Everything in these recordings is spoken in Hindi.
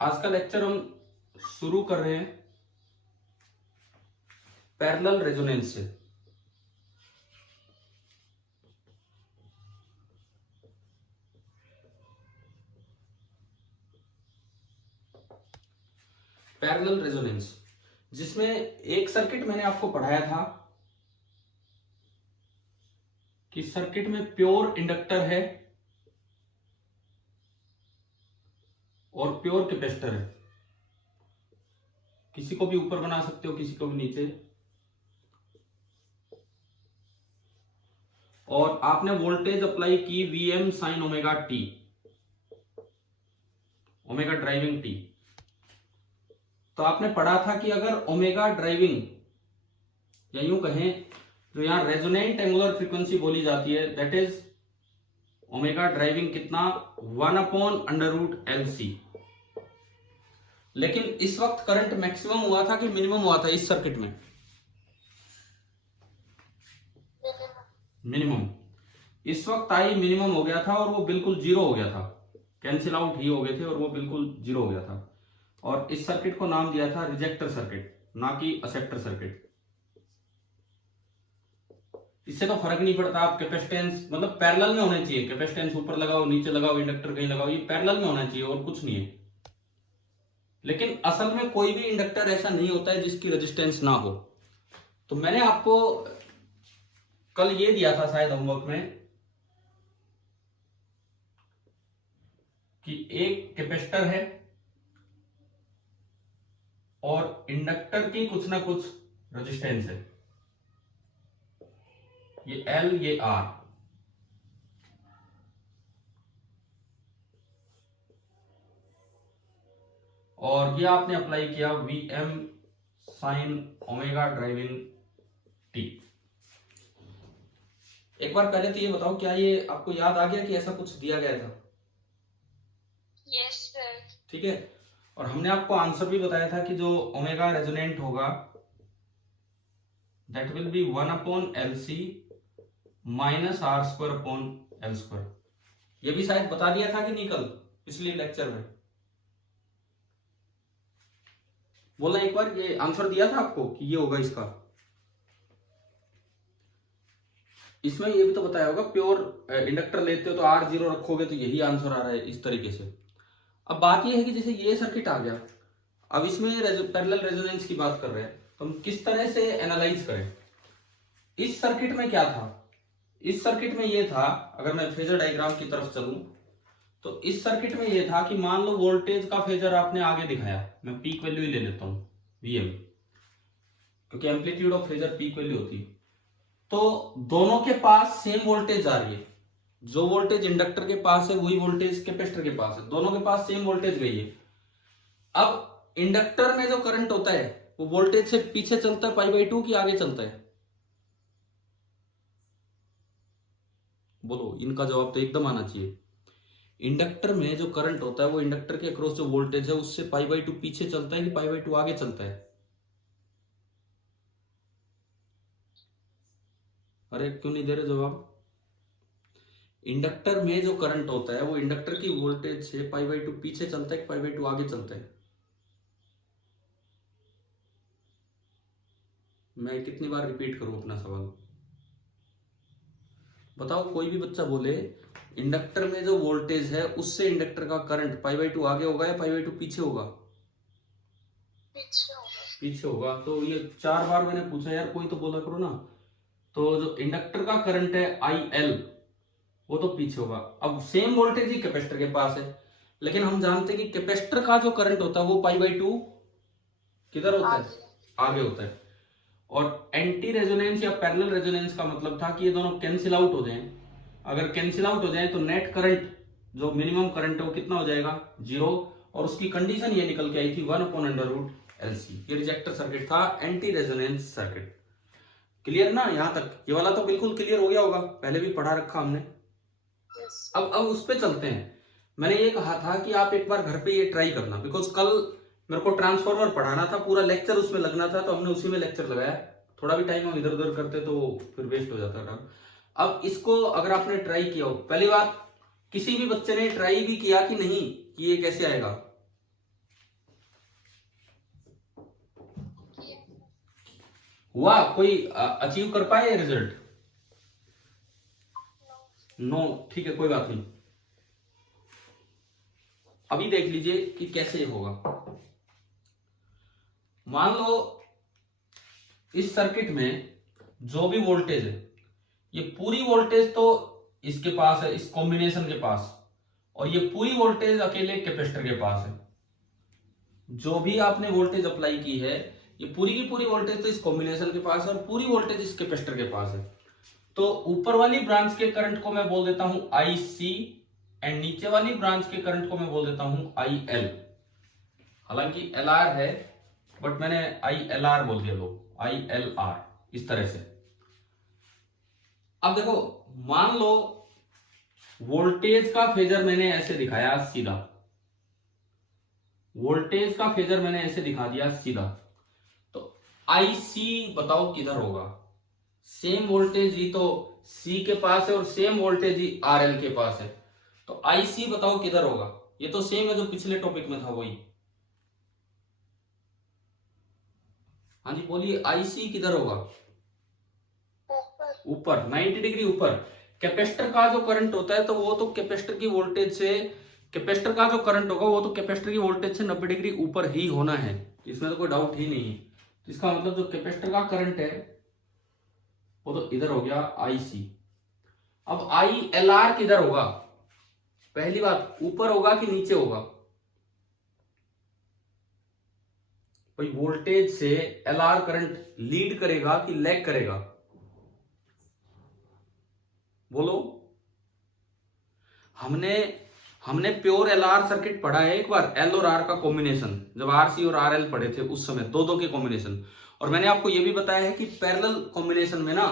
आज का लेक्चर हम शुरू कर रहे हैं पैरेलल रेजोनेंस से। पैरेलल रेजोनेंस जिसमें एक सर्किट मैंने आपको पढ़ाया था कि सर्किट में प्योर इंडक्टर है और प्योर कैपेसिटर है। किसी को भी ऊपर बना सकते हो, किसी को भी नीचे। और आपने वोल्टेज अप्लाई की Vm sine omega T, omega driving T. तो आपने पढ़ा था कि अगर ओमेगा ड्राइविंग या यूं कहें जो यहां रेजोनेंट एंगुलर फ्रीक्वेंसी बोली जाती है, दैट इज ओमेगा ड्राइविंग कितना 1/√LC। लेकिन इस वक्त करंट मैक्सिमम हुआ था कि मिनिमम हुआ था इस सर्किट में? मिनिमम। इस वक्त आई मिनिमम हो गया था और वो बिल्कुल जीरो हो गया था, कैंसिल आउट ही हो गए थे और वो बिल्कुल जीरो हो गया था। और इस सर्किट को नाम दिया था रिजेक्टर सर्किट, ना कि एक्सेप्टर सर्किट। इससे तो फर्क नहीं पड़ता आप कैपेसिटेंस मतलब पैरेलल में होने चाहिए, कैपेसिटेंस ऊपर लगाओ नीचे लगाओ इंडक्टर कहीं लगाओ, ये पैरेलल में होना चाहिए और कुछ नहीं है। लेकिन असल में कोई भी इंडक्टर ऐसा नहीं होता है जिसकी रेजिस्टेंस ना हो। तो मैंने आपको कल ये दिया था शायद होमवर्क में कि एक कैपेसिटर है और इंडक्टर की कुछ ना कुछ रेजिस्टेंस है, ये L ये R। और ये आपने अप्लाई किया Vm sign omega driving T. एक बार पहले तो ये बताओ, क्या ये आपको याद आ गया कि ऐसा कुछ दिया गया था? Yes sir. ठीक है। और हमने आपको आंसर भी बताया था कि जो ओमेगा रेजोनेंट होगा that will B 1/LC minus R² ये भी शायद बता दिया था कि नहीं कल पिछले लेक्चर में? बोला एक बार, ये आंसर दिया था आपको कि ये होगा इसका। इसमें ये भी तो बताया होगा प्योर इंडक्टर लेते हो तो R0 रखोगे तो यही आंसर आ रहा है इस तरीके से। अब बात ये है कि जैसे ये सर्किट आ गया, अब इसमें पैरेलल रेजोनेंस की बात कर रहे हैं तो हम किस तरह से एनालाइज करें। इस सर्किट में क्या था? इस सर्किट में ये था, अगर मैं फेजर डायग्राम की तरफ चलूं तो इस सर्किट में ये था कि मान लो वोल्टेज का फेजर आपने आगे दिखाया, मैं पीक वैल्यू ही ले लेता हूं Vm, क्योंकि amplitude of phasor peak value होती है। तो दोनों के पास सेम वोल्टेज आ रही है, जो वोल्टेज इंडक्टर के पास है वही वोल्टेज कैपेसिटर के पास है, दोनों के पास सेम वोल्टेज गई है। अब इंडक्टर में जो करंट होता है वो वोल्टेज से पीछे चलता है π/2 की आगे चलता है? बोलो, इनका जवाब तो एकदम आना चाहिए। इंडक्टर में जो करंट होता है वो इंडक्टर के अक्रॉस जो वोल्टेज है उससे π/2 पीछे चलता है कि π/2 आगे चलता है? अरे क्यों नहीं दे रहे जवाब? इंडक्टर में जो करंट होता है वो इंडक्टर की वोल्टेज से π/2 पीछे चलता है कि π/2 आगे चलता है? मैं कितनी बार रिपीट करूं अपना सवाल? बताओ, कोई भी बच्चा बोले इंडक्टर में जो वोल्टेज है उससे इंडक्टर का करंट π/2 आगे होगा या π/2 पीछे होगा? पीछे होगा। पीछे होगा। तो ये 4 बार मैंने पूछा यार, कोई तो बोला करो ना। तो जो इंडक्टर का करंट है IL वो तो पीछे होगा। अब सेम वोल्टेज ही कैपेसिटर के पास है, लेकिन हम जानते हैं कि कैपेसिटर का जो करंट होता है वो π/2 किधर होता है? आगे होता है। और एंटी रेजोनेंस या पैरेलल रेजोनेंस का मतलब था कि ये दोनों कैंसिल आउट हो जाएं। अगर कैंसिल आउट हो जाए तो नेट करंट जो मिनिमम करंट है वो कितना हो जाएगा? 0। और उसकी कंडीशन ये निकल के आई थी 1/√LC। ये रिजेक्टर सर्किट था, एंटी रेजोनेंस सर्किट। क्लियर ना यहां तक? ये वाला तो बिल्कुल क्लियर हो गया होगा, पहले भी पढ़ा रखा हमने। अब उस पे चलते हैं। मैंने ये कहा था कि आप एक बार घर पे ये ट्राई करना, बिकॉज कल मेरे को ट्रांसफार्मर पढ़ाना था, पूरा लेक्चर उसमें लगना था, तो हमने उसी में लेक्चर लगाया। थोड़ा भी टाइम हम इधर उधर करते तो फिर वेस्ट हो जाता था। अब इसको अगर आपने ट्राई किया हो, पहली बात किसी भी बच्चे ने ट्राई भी किया कि नहीं कि ये कैसे आएगा? हुआ कोई अचीव कर पाए रिजल्ट? नो, ठीक है, कोई बात नहीं। अभी देख लीजिए कि कैसे होगा। मान लो इस सर्किट में जो भी वोल्टेज है, ये पूरी वोल्टेज तो इसके पास है, इस कॉम्बिनेशन के पास, और ये पूरी वोल्टेज अकेले कैपेसिटर के पास है। जो भी आपने वोल्टेज अप्लाई की है, ये पूरी की पूरी वोल्टेज तो इस कॉम्बिनेशन के पास है और पूरी वोल्टेज इस कैपेसिटर के पास है। तो ऊपर वाली ब्रांच के करंट को मैं बोल देता हूं IC, एंड नीचे वाली ब्रांच के करंट को मैं बोल देता हूं IL। हालांकि LR है, बट मैंने ILR बोल दिया, लोग ILR, इस तरह से। अब देखो, मान लो वोल्टेज का फेजर मैंने ऐसे दिखाया सीधा, वोल्टेज का फेजर मैंने ऐसे दिखा दिया सीधा, तो IC बताओ किधर होगा? सेम वोल्टेज ही तो C के पास है और सेम वोल्टेज ही RL के पास है, तो IC बताओ किधर होगा? ये तो सेम है जो पिछले टॉपिक में था, वही। हाँ जी बोलिए, IC किधर होगा? ऊपर, 90 डिग्री ऊपर। कैपेसिटर का जो करंट होता है तो वो तो कैपेसिटर की वोल्टेज से, कैपेसिटर का जो करंट होगा वो तो कैपेसिटर की वोल्टेज से 90 डिग्री ऊपर ही होना है, इसमें तो कोई डाउट ही नहीं है। तो इसका मतलब जो कैपेसिटर का करंट है वो तो इधर हो गया IC। अब ILR किधर होगा? पहली बात, ऊपर होगा कि नीचे होगा? भाई वोल्टेज से LR करंट लीड करेगा कि लैग करेगा? बोलो। हमने प्योर LR सर्किट पढ़ा है एक बार, L और R का कॉम्बिनेशन, जब RC और RL पढ़े थे उस समय, दो के कॉम्बिनेशन। और मैंने आपको यह भी बताया है कि पैरेलल कॉम्बिनेशन में ना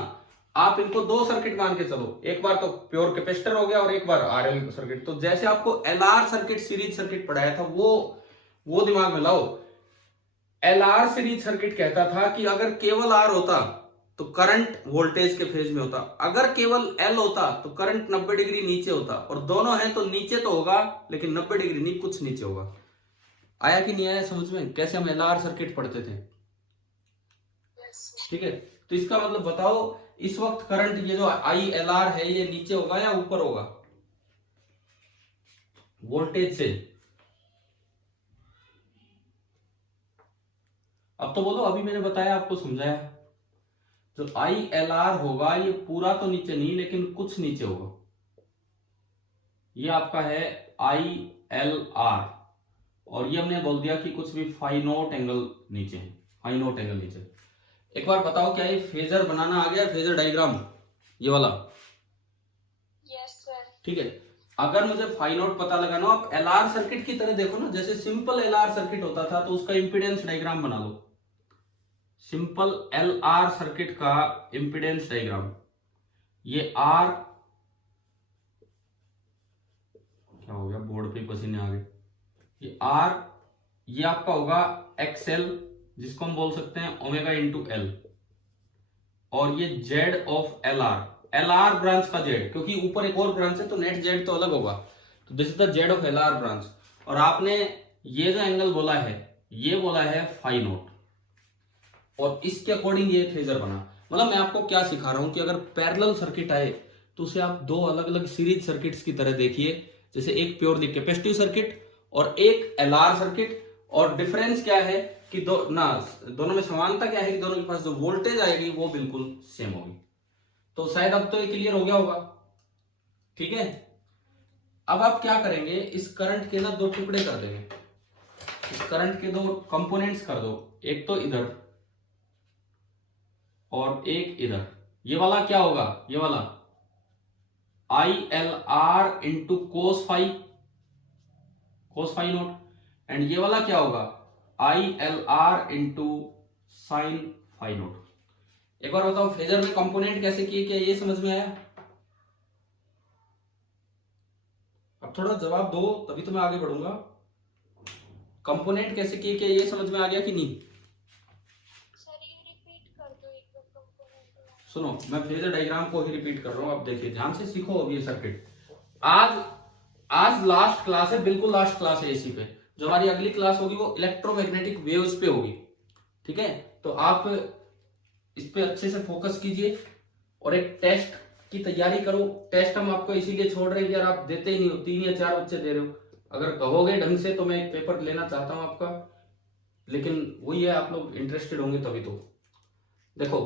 आप इनको दो सर्किट मान के चलो, एक बार तो प्योर कैपेसिटर हो गया और एक बार RL सर्किट। तो जैसे आपको LR सर्किट सीरीज सर्किट पढ़ाया था वो दिमाग में लाओ। LR सीरीज सर्किट कहता था कि अगर केवल R होता तो करंट वोल्टेज के फेज में होता, अगर केवल L होता तो करंट 90 डिग्री नीचे होता, और दोनों है तो नीचे तो होगा लेकिन 90 डिग्री नहीं, कुछ नीचे होगा। आया कि नहीं आया समझ में, कैसे हम LR सर्किट पढ़ते थे? ठीक है, तो इसका मतलब बताओ इस वक्त करंट ये जो ILR है ये नीचे होगा या ऊपर होगा वोल्टेज से? अब तो बोलो, अभी मैंने बताया, आपको समझाया। जो ILR होगा ये पूरा तो नीचे नहीं लेकिन कुछ नीचे होगा। ये आपका है ILR, और ये हमने बोल दिया कि कुछ भी फाई नोट एंगल नीचे है, फाई नोट एंगल नीचे। एक बार बताओ, क्या ये फेजर बनाना आ गया, फेजर डायग्राम ये वाला? Yes sir. ठीक है, अगर मुझे फाई नोट पता लगाना हो, आप LR सर्किट की तरह देखो ना, जैसे सिंपल LR सर्किट होता था तो उसका इंपीडेंस डायग्राम बना लो। सिंपल LR सर्किट का इंपीडेंस डायग्राम, ये R, क्या हो गया, बोर्ड पे पसीने आ गए, ये R, ये आपका होगा XL, जिसको हम बोल सकते हैं ओमेगा इंटू L, और ये Z ऑफ LR ब्रांच का Z, क्योंकि ऊपर एक और ब्रांच है तो नेट Z तो अलग होगा, तो this is the Z of LR branch. और आपने ये जो एंगल बोला है ये बोला है फाई नोट, और इसके अकॉर्डिंग ये फेजर बना। मतलब मैं आपको क्या सिखा रहा हूं कि अगर पैरेलल सर्किट आए तो उसे आप दो अलग अलग सीरीज सर्किट्स की तरह देखिए, जैसे एक प्योरली कैपेसिटिव सर्किट और एक LR सर्किट। और डिफरेंस क्या है कि दोनों में समानता क्या है कि दोनों के पास जो वोल्टेज आएगी वो बिल्कुल सेम होगी। तो शायद अब तो ये क्लियर हो गया होगा। ठीक है, अब आप क्या करेंगे, इस करंट के ना दो टुकड़े कर देंगे, इस करंट के दो कंपोनेंट्स कर दो, एक तो इधर और एक इधर। ये वाला क्या होगा, ये वाला ILR into cos phi naught, and ये वाला क्या होगा ILR into sine phi naught. एक बार बताओ, फेजर में कंपोनेंट कैसे किए, क्या ये समझ में आया? अब थोड़ा जवाब दो तभी तो मैं आगे बढ़ूंगा। कंपोनेंट कैसे किए, क्या ये समझ में आ गया कि नहीं? सुनो, मैं फेजर डायग्राम को ही रिपीट कर रहा हूं, आप देखिए ध्यान से, सीखो अब ये सर्किट। आज लास्ट क्लास है, बिल्कुल लास्ट क्लास है एसी पे। जो हमारी अगली क्लास होगी वो इलेक्ट्रोमैग्नेटिक वेव्स पे होगी। ठीक है, तो आप इस पे अच्छे से फोकस कीजिए और एक टेस्ट की तैयारी करो। टेस्ट हम आपको इसीलिए छोड़ रहे हैं कि यार आप देते ही नहीं हो, 3 या 4 बच्चे दे रहे हो। अगर कहोगे ढंग से तो मैं एक पेपर लेना चाहता हूं आपका, लेकिन वही है, आप लोग इंटरेस्टेड होंगे तभी तो। देखो,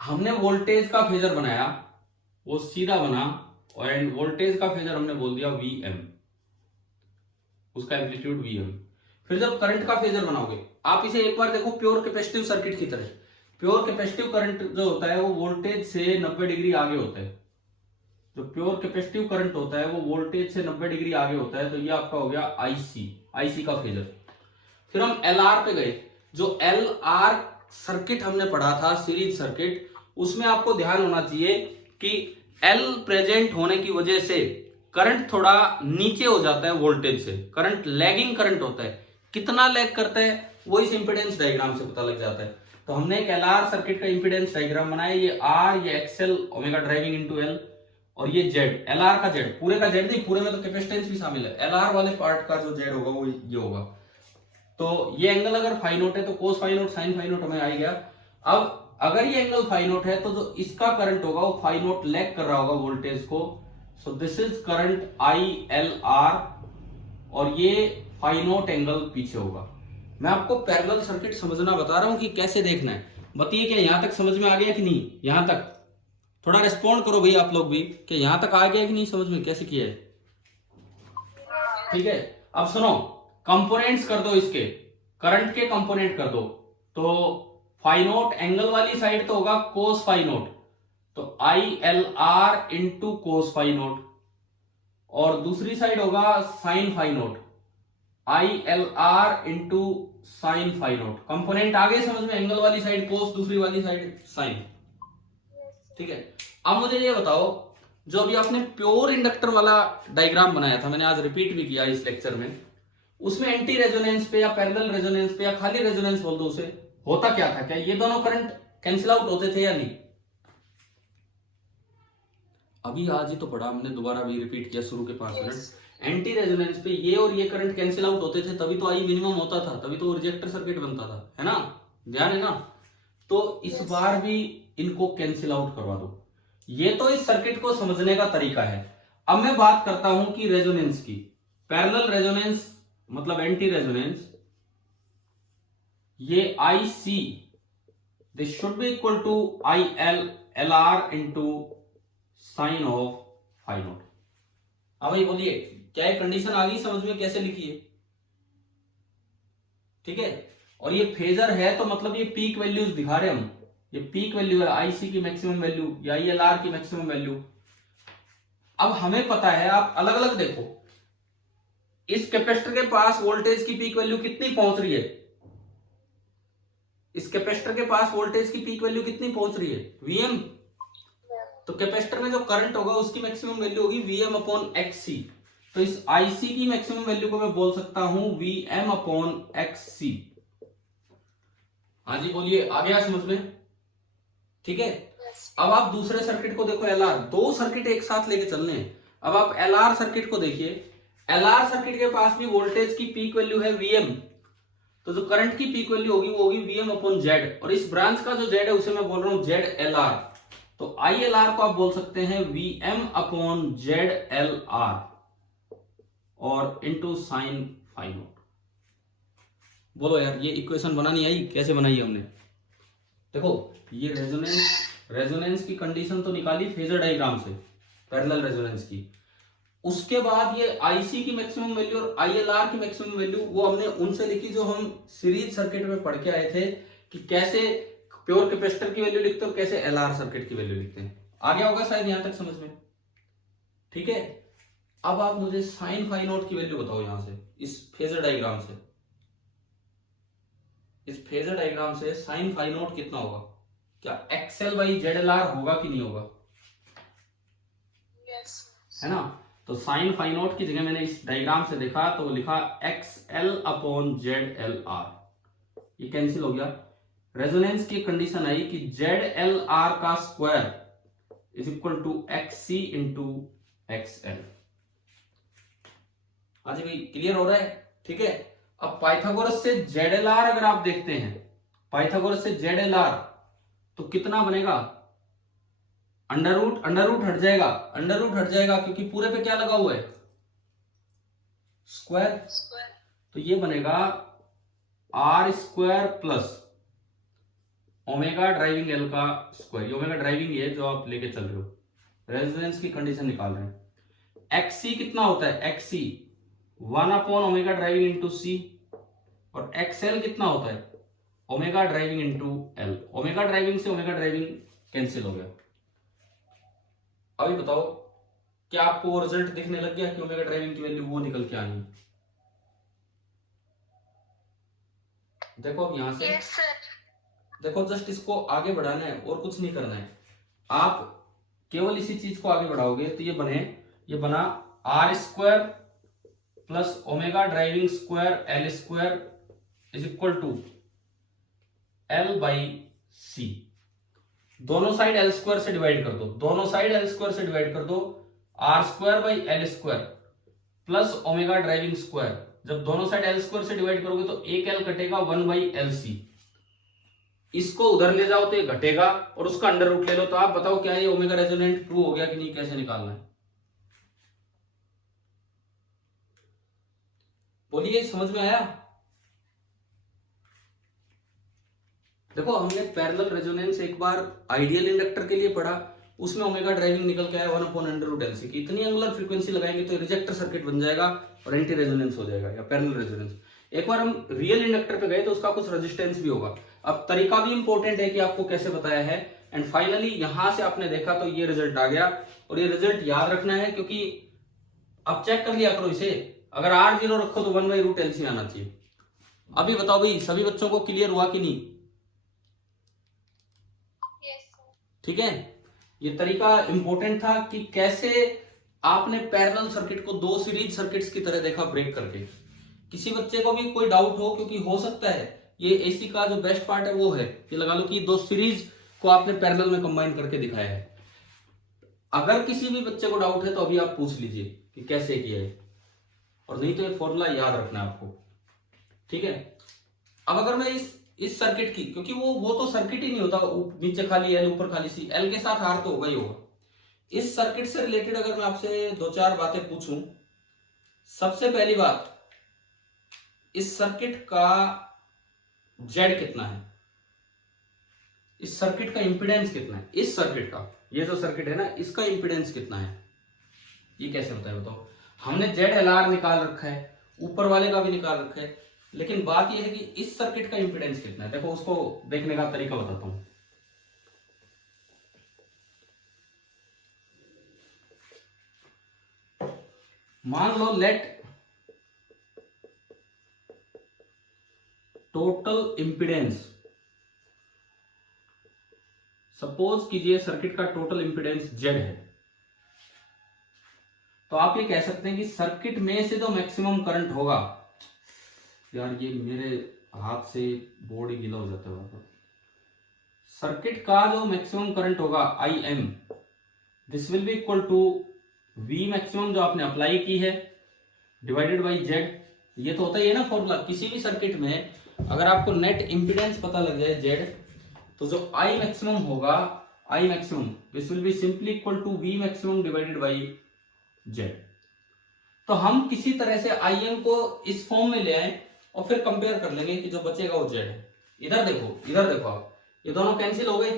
हमने वोल्टेज का फेजर बनाया, वो सीधा बना, और वोल्टेज का फेजर हमने बोल दिया Vm, उसका एम्पलीट्यूड Vm। फिर जब करंट का फेजर बनाओगे, आप इसे एक बार देखो प्योर कैपेसिटिव सर्किट की तरह। प्योर कैपेसिटिव करंट जो होता है वो वोल्टेज से 90 डिग्री आगे होता है। जो प्योर कैपेसिटिव करंट होता है वो वोल्टेज से 90 डिग्री आगे होता है। तो ये आपका हो गया आईसी का फेजर। फिर हम एलआर पे गए। जो एलआर सर्किट हमने पढ़ा था, सीरीज सर्किट, उसमें आपको ध्यान होना चाहिए कि एल प्रेजेंट होने की वजह से करंट थोड़ा नीचे हो जाता है वोल्टेज से। करंट लैगिंग करंट होता है। कितना लैग करता है वो इस इंपीडेंस डायग्राम से पता लग जाता है। तो हमने एक एलआर सर्किट का इंपीडेंस डायग्राम बनाया। ये आर, ये XL, omega driving into L, और ये जेड, एलआर का जेड, पूरे का जेड नहीं, पूरे में तो कैपेसिटेंस भी शामिल है। एलआर वाले पार्ट का जो जेड होगा वो ये होगा। तो ये एंगल अगर फाई नोट है तो cos phi naught, sine phi naught हमें आ गया। अब अगर ये एंगल फाई नोट है तो जो इसका करंट होगा वो फाई नोट लैग कर रहा होगा वोल्टेज को। So this is current I L R, और ये फाई नोट एंगल पीछे होगा। मैं आपको पैरेलल सर्किट समझना बता रहा हूं कि कैसे देखना है। बताइए क्या यहां तक समझ में आ गया कि नहीं? यहां तक थोड़ा रिस्पॉन्ड करो भाई आप लोग भी, कि यहां तक आ गया कि नहीं समझ में, कैसे किया है? ठीक है, अब सुनो, कंपोनेंट्स कर दो इसके, करंट के कंपोनेंट कर दो। तो फाई नोट एंगल वाली साइड तो होगा कोस फाई नोट, तो I L R into cos phi naught, और दूसरी साइड होगा sine phi naught, I L R into sine phi naught. Component आ गए समझ में? एंगल वाली साइड कोस, दूसरी वाली साइड साइन। ठीक है, अब मुझे ये बताओ, जो अभी आपने प्योर इंडक्टर वाला डायग्राम बनाया था, मैंने आज रिपीट भी किया इस लेक्चर में, उसमें एंटी रेजोनेंस पे या पैरेलल रेजोनेंस पे या खाली रेजोनेंस बोल दो उसे, होता क्या था? क्या ये दोनों करंट कैंसिल आउट होते थे या नहीं? अभी आज ही तो पढ़ा हमने, दोबारा भी रिपीट किया शुरू के 5 मिनट। एंटी रेजोनेंस पे ये और ये करंट कैंसिल आउट होते थे, तभी तो आई मिनिमम होता था, तभी तो रिजेक्टर सर्किट बनता था, है ना? ध्यान है ना? तो इस बार भी इनको कैंसिल आउट करवा दो। ये तो इस सर्किट को समझने का तरीका है। अब मैं बात करता हूं कि रेजोनेंस की। पैरेलल रेजोनेंस मतलब एंटी रेजोनेंस, ये I C, this should be equal to I L L R into sine of phi naught. अब भाई बोलिए, क्या ये कंडीशन आ गई समझ में? कैसे लिखी है? ठीक है, और ये फेजर है तो मतलब ये पीक वैल्यूज दिखा रहे हम। ये पीक वैल्यू है आईसी की मैक्सिमम वैल्यू या ILR की मैक्सिमम वैल्यू। अब हमें पता है, आप अलग अलग देखो, इस कैपेसिटर के पास वोल्टेज की पीक वैल्यू कितनी पहुंच रही है? इस कैपेसिटर के पास वोल्टेज की पीक वैल्यू कितनी पहुंच रही है? Vm। तो कैपेसिटर में जो करंट होगा उसकी मैक्सिमम वैल्यू होगी Vm अपॉन XC। तो इस IC की मैक्सिमम वैल्यू को मैं बोल सकता हूं Vm अपॉन XC। हाँ जी बोलिए, आ गया समझ में? ठीक है, अब आप दूसरे सर्किट को देखो, LR। दो सर्किट एक साथ लेके चलने हैं। अब आप LR सर्किट को देखिए। LR सर्किट के पास भी वोल्टेज की पीक वैल्यू है Vm, तो जो करंट की पीक वैल्यू होगी वो होगी Vm अपॉन Z, और इस ब्रांच का जो Z है उसे मैं बोल रहा हूं ZLR। तो ILR को आप बोल सकते हैं Vm अपॉन ZLR और इंटू साइन फाई नोट। बोलो यार, ये इक्वेशन बनानी आई? कैसे बनाई हमने? देखो, ये रेजोनेंस की कंडीशन तो निकाली फेजर डायग्राम से, पैरेलल रेजोनेंस की। उसके बाद ये आईसी की मैक्सिमम वैल्यू और ILR की मैक्सिमम वैल्यू वो हमने उनसे लिखी जो हम सीरीज सर्किट में पढ़ के आए थे, कि कैसे प्योर कैपेसिटर की वैल्यू लिखते हो, कैसे LR सर्किट की वैल्यू लिखते हैं। आ गया होगा शायद यहां तक समझ में? ठीक है, अब आप मुझे साइन फाई नोट की वैल्यू बताओ यहां से, इस फेजर डायग्राम से। इस फेजर डायग्राम से साइन फाई नोट कितना होगा? क्या XL बाई ZLR होगा कि नहीं होगा? Yes. है ना? तो साइन फाई नोट की जगह मैंने इस डायग्राम से देखा तो लिखा XL अपॉन ZLR। ये कैंसिल हो गया। रेजोनेंस की कंडीशन आई कि ZLR का square is equal to XC into XL। आज भाई क्लियर हो रहा है? ठीक है, अब पाइथागोरस से ZLR अगर आप देखते हैं पाइथागोरस से जेड एल आर, तो कितना बनेगा, अंडर रूट हट जाएगा, अंडर रूट हट जाएगा क्योंकि पूरे पे क्या लगा हुआ है, स्क्वायर। तो ये बनेगा R square plus omega driving L का स्क्वायर। ये ओमेगा ड्राइविंग है जो आप लेके चल रहे हो, रेजोनेंस की कंडीशन निकाल रहे हैं। एक्सी कितना होता है, XC 1 upon omega driving into C, और एक्सएल कितना होता है, omega driving into L. Omega driving से ओमेगा ड्राइविंग कैंसिल हो गया। अभी बताओ क्या आपको वो रिजल्ट दिखने लग गया कि ओमेगा ड्राइविंग की वैल्यू वो निकल के आनी है। देखो अब यहां से Yes, sir. देखो, जस्ट इसको आगे बढ़ाना है और कुछ नहीं करना है। आप केवल इसी चीज को आगे बढ़ाओगे तो ये बना R square plus omega driving square L square is equal to L by C. दोनों साइड एल स्क्वायर से डिवाइड कर दो, दोनों साइड एल स्क्वायर से डिवाइड कर दो। R square by L square plus omega driving square, जब दोनों साइड एल स्क्वायर से डिवाइड करोगे तो एक एल कटेगा, 1 बाई एल सी। इसको उधर ले जाओ तो ये घटेगा और उसका अंडर रूट ले लो। तो आप बताओ क्या ये ओमेगा रेजोनेंट ट्रू हो गया कि नहीं, कैसे निकालना है, बोलिए, समझ में आया। देखो हमने पैरेलल रेजोनेंस एक बार आइडियल इंडक्टर के लिए पढ़ा, उसमें ओमेगा ड्राइविंग निकल के आया 1 upon under root L C की। इतनी एंगुलर फ्रीक्वेंसी लगाएंगे तो रिजेक्टर सर्किट बन जाएगा और एंटी रेजोनेंस हो जाएगा या पैरेलल रेजोनेंस। एक बार हम रियल इंडक्टर पे गए तो उसका कुछ रेजिस्टेंस भी होगा। अब तरीका भी इंपॉर्टेंट है कि आपको कैसे बताया है। एंड फाइनली यहां से आपने देखा तो ये रिजल्ट आ गया, और ये रिजल्ट याद रखना है क्योंकि अब चेक कर लिया करो इसे, अगर आर 0 रखो तो 1 बाई रूट एल सी आना चाहिए। अभी बताओ भाई, सभी बच्चों को क्लियर हुआ कि नहीं, Yes, sir. ठीक है। ये तरीका इंपॉर्टेंट था कि कैसे आपने पैरेलल सर्किट को दो सीरीज सर्किट्स की तरह देखा ब्रेक करके। किसी बच्चे को भी कोई डाउट हो, क्योंकि हो सकता है ये एसी का जो बेस्ट पार्ट है वो है कि लगा लो कि दो सीरीज को आपने पैरेलल में कंबाइन करके दिखाया है। अगर किसी भी बच्चे को डाउट है तो अभी आप पूछ लीजिए कि कैसे किया है, और नहीं तो ये फॉर्मूला याद रखना है आपको, ठीक है। अब अगर मैं इस सर्किट की, क्योंकि वो तो सर्किट ही नहीं होता, नीचे खाली एल ऊपर खाली सी, एल के साथ आर तो होगा ही होगा। इस सर्किट से रिलेटेड अगर मैं आपसे 2-4 बातें पूछूं, सबसे पहली बात, इस सर्किट का जेड कितना है, इस सर्किट का इंपीडेंस कितना है, इस सर्किट का, ये जो सर्किट है ना इसका इंपीडेंस कितना है, ये कैसे होता है बताओ। हमने जेड एल आर निकाल रखा है, ऊपर वाले का भी निकाल रखा है, लेकिन बात यह है कि इस सर्किट का इंपीडेंस कितना है। देखो उसको देखने का तरीका बताता हूं। मान लो लेट टोटल इंपीडेंस, सपोज कीजिए सर्किट का टोटल इंपीडेंस जेड है, तो आप ये कह सकते हैं कि सर्किट में से जो मैक्सिमम करंट होगा, यार ये मेरे हाथ से बोर्ड ही गीला हो जाता है, सर्किट का जो मैक्सिमम करंट होगा I M, this will be equal to V maximum जो आपने अप्लाई की है डिवाइडेड बाई जेड। ये तो होता ही है ना फॉर्मूला किसी भी सर्किट में। अगर आपको नेट इंपीडेंस पता लग जाए जेड, तो जो आई मैक्सिमम होगा, I maximum this will be simply equal to V maximum divided by Z. तो हम किसी तरह से आई एम को इस फॉर्म में ले आए और फिर कंपेयर कर लेंगे कि जो बचेगा वो जेड है। इधर देखो आप, ये दोनों कैंसिल हो गए,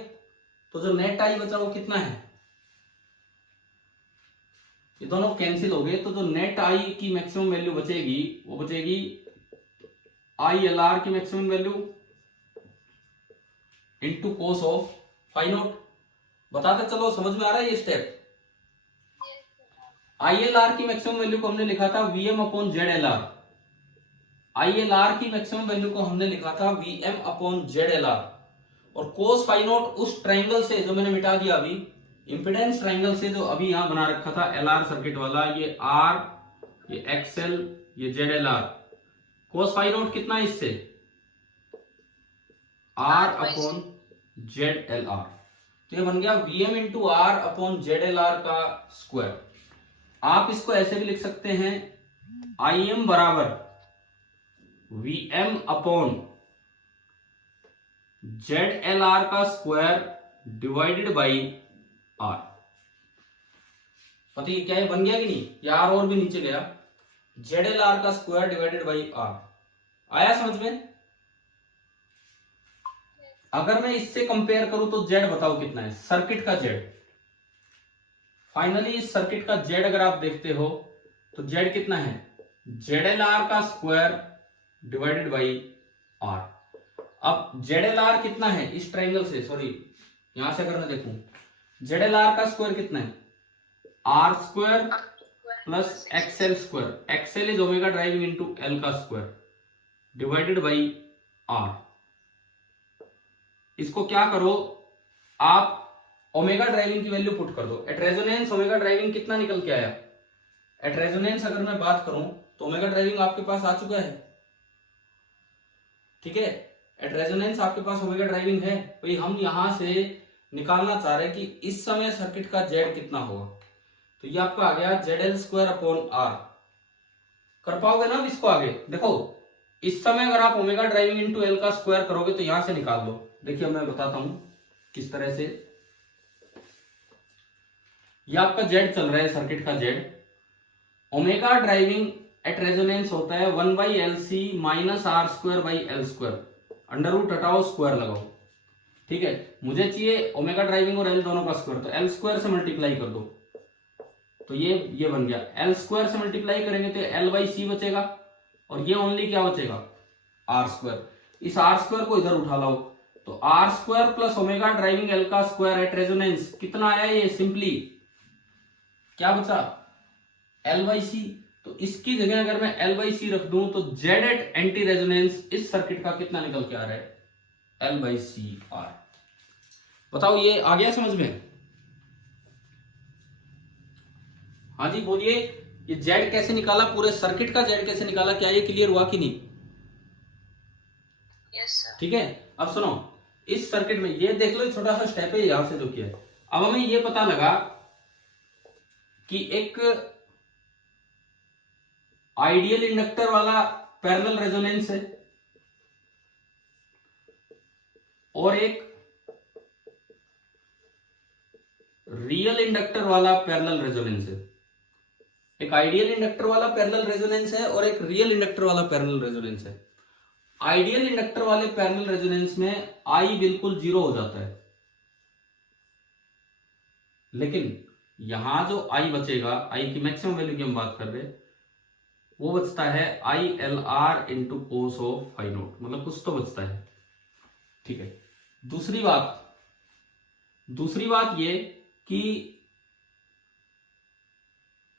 तो जो नेट आई बचा वो कितना है, ये दोनों कैंसिल हो गए, तो जो नेट आई की मैक्सिमम वैल्यू बचेगी वो बचेगी आई एल आर की maximum value into cos of phi naught. बताते चलो, समझ में आ रहा है ये स्टेप। आई एल आर की मैक्सिमम वैल्यू को हमने लिखा था V M upon Z L R, I L R की मैक्सिमम वैल्यू को हमने लिखा था V M upon Z L R, और कोस फाई नॉट उस ट्राइंगल से जो मैंने मिटा दिया अभी, इंपीडेंस ट्राइंगल से जो अभी यहां बना रखा था एल आर सर्किट वाला, ये आर, ये एक्सएल, ये Z L R, cos phi naught कितना है इससे, R upon Z L R. तो ये बन गया V M into R upon Z L R का स्क्वायर। आप इसको ऐसे भी लिख सकते हैं, आई एम बराबर वी एम अपॉन ZLR का स्क्वायर डिवाइडेड बाई R। पता ये क्या है, बन गया कि नहीं? या R और भी नीचे गया। ZLR का स्क्वायर डिवाइडेड बाई R आया समझ में? अगर मैं इससे कंपेयर करूं तो Z बताओ कितना है, सर्किट का Z। फाइनली इस सर्किट का Z अगर आप देखते हो तो Z कितना है, ZLR का स्क्वायर डिवाइडेड बाई R। अब ZLR कितना है इस ट्रायंगल से, सॉरी यहां से अगर मैं देखूं, ZLR का स्क्वायर कितना है, R square plus XL square. XL is omega driving into L का स्क्वायर डिवाइडेड बाई R। इसको क्या करो आप, ओमेगा ड्राइविंग की वैल्यू पुट कर दो। एट रेजोनेंस ओमेगा ड्राइविंग कितना निकल के आया? एट रेजोनेंस अगर मैं बात करूं तो ओमेगा ड्राइविंग आपके पास आ चुका है, ठीक है। एट रेजोनेंस आपके पास ओमेगा ड्राइविंग है। भाई हम यहां से निकालना चाह रहे हैं कि इस समय सर्किट का जेड कितना होगा, तो ये आपका आ गया ZL स्क्वायर अपॉन R। कर पाओगे ना इसको आगे? देखो इस समय अगर आप ओमेगा ड्राइविंग इनटू L का स्क्वायर करोगे तो यहां से निकाल दो। देखिए मैं बताता हूं किस तरह से। ये आपका जेड चल रहा है, सर्किट का Z. Omega driving at resonance होता है 1/LC minus R square by L square. Under root हटाओ, स्क्वायर लगाओ, ठीक है। मुझे चाहिए ओमेगा ड्राइविंग और L दोनों का स्क्वायर, तो L स्क्वायर से मल्टीप्लाई कर दो, तो ये बन गया। L स्क्वायर से मल्टीप्लाई करेंगे तो L/C बचेगा, और ये ओनली क्या बचेगा, R स्क्वायर। इस R स्क्वायर को इधर उठा लाओ, तो R square plus omega driving L का स्क्वायर एट रेजोनेंस कितना आया, ये सिंपली क्या बचा, L/C। तो इसकी जगह अगर मैं L/C रख दूं तो Z एट एंटी रेजोनेंस इस सर्किट का कितना निकल के आ रहा है, L/CR। बताओ ये आ गया समझ में? हाँ जी बोलिए, ये Z कैसे निकाला, पूरे सर्किट का Z कैसे निकाला, क्या ये क्लियर हुआ कि नहीं? Yes sir. ठीक है। अब सुनो, इस सर्किट में ये देख लो, छोटा सा स्टेप है यहां से जो किया है। अब हमें ये पता लगा कि एक आइडियल इंडक्टर वाला पैरेलल रेजोनेंस है और एक रियल इंडक्टर वाला पैरेलल रेजोनेंस है। एक आइडियल इंडक्टर वाला पैरेलल रेजोनेंस है और एक रियल इंडक्टर वाला पैरेलल रेजोनेंस है। आइडियल इंडक्टर वाले पैरेलल रेजोनेंस में आई बिल्कुल 0 हो जाता है, लेकिन यहां जो आई बचेगा, आई की मैक्सिमम वैल्यू की हम बात कर रहे हैं, वो बचता है ILR into cos of phi naught, मतलब कुछ तो बचता है, ठीक है। दूसरी बात ये कि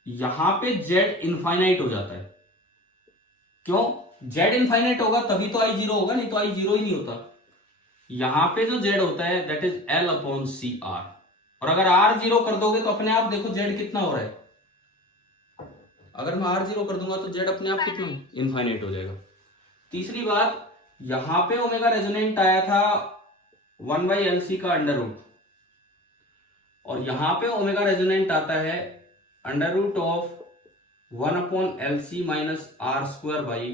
यहां पे Z इनफाइनाइट हो जाता है। क्यों? Z इनफाइनाइट होगा तभी तो I 0 होगा, नहीं तो I 0 ही नहीं होता। यहां पे जो Z होता है दैट इज L/CR, और अगर R 0 कर दोगे तो अपने आप देखो Z कितना हो रहा है। अगर मैं R 0 कर दूंगा तो Z अपने आप कितना इनफाइनाइट हो जाएगा। तीसरी बात, यहां पे ओमेगा रेजोनेंट आया था 1/LC का अंडर रूट, और यहां पे ओमेगा रेजोनेंट आता है under root of 1/LC minus R square by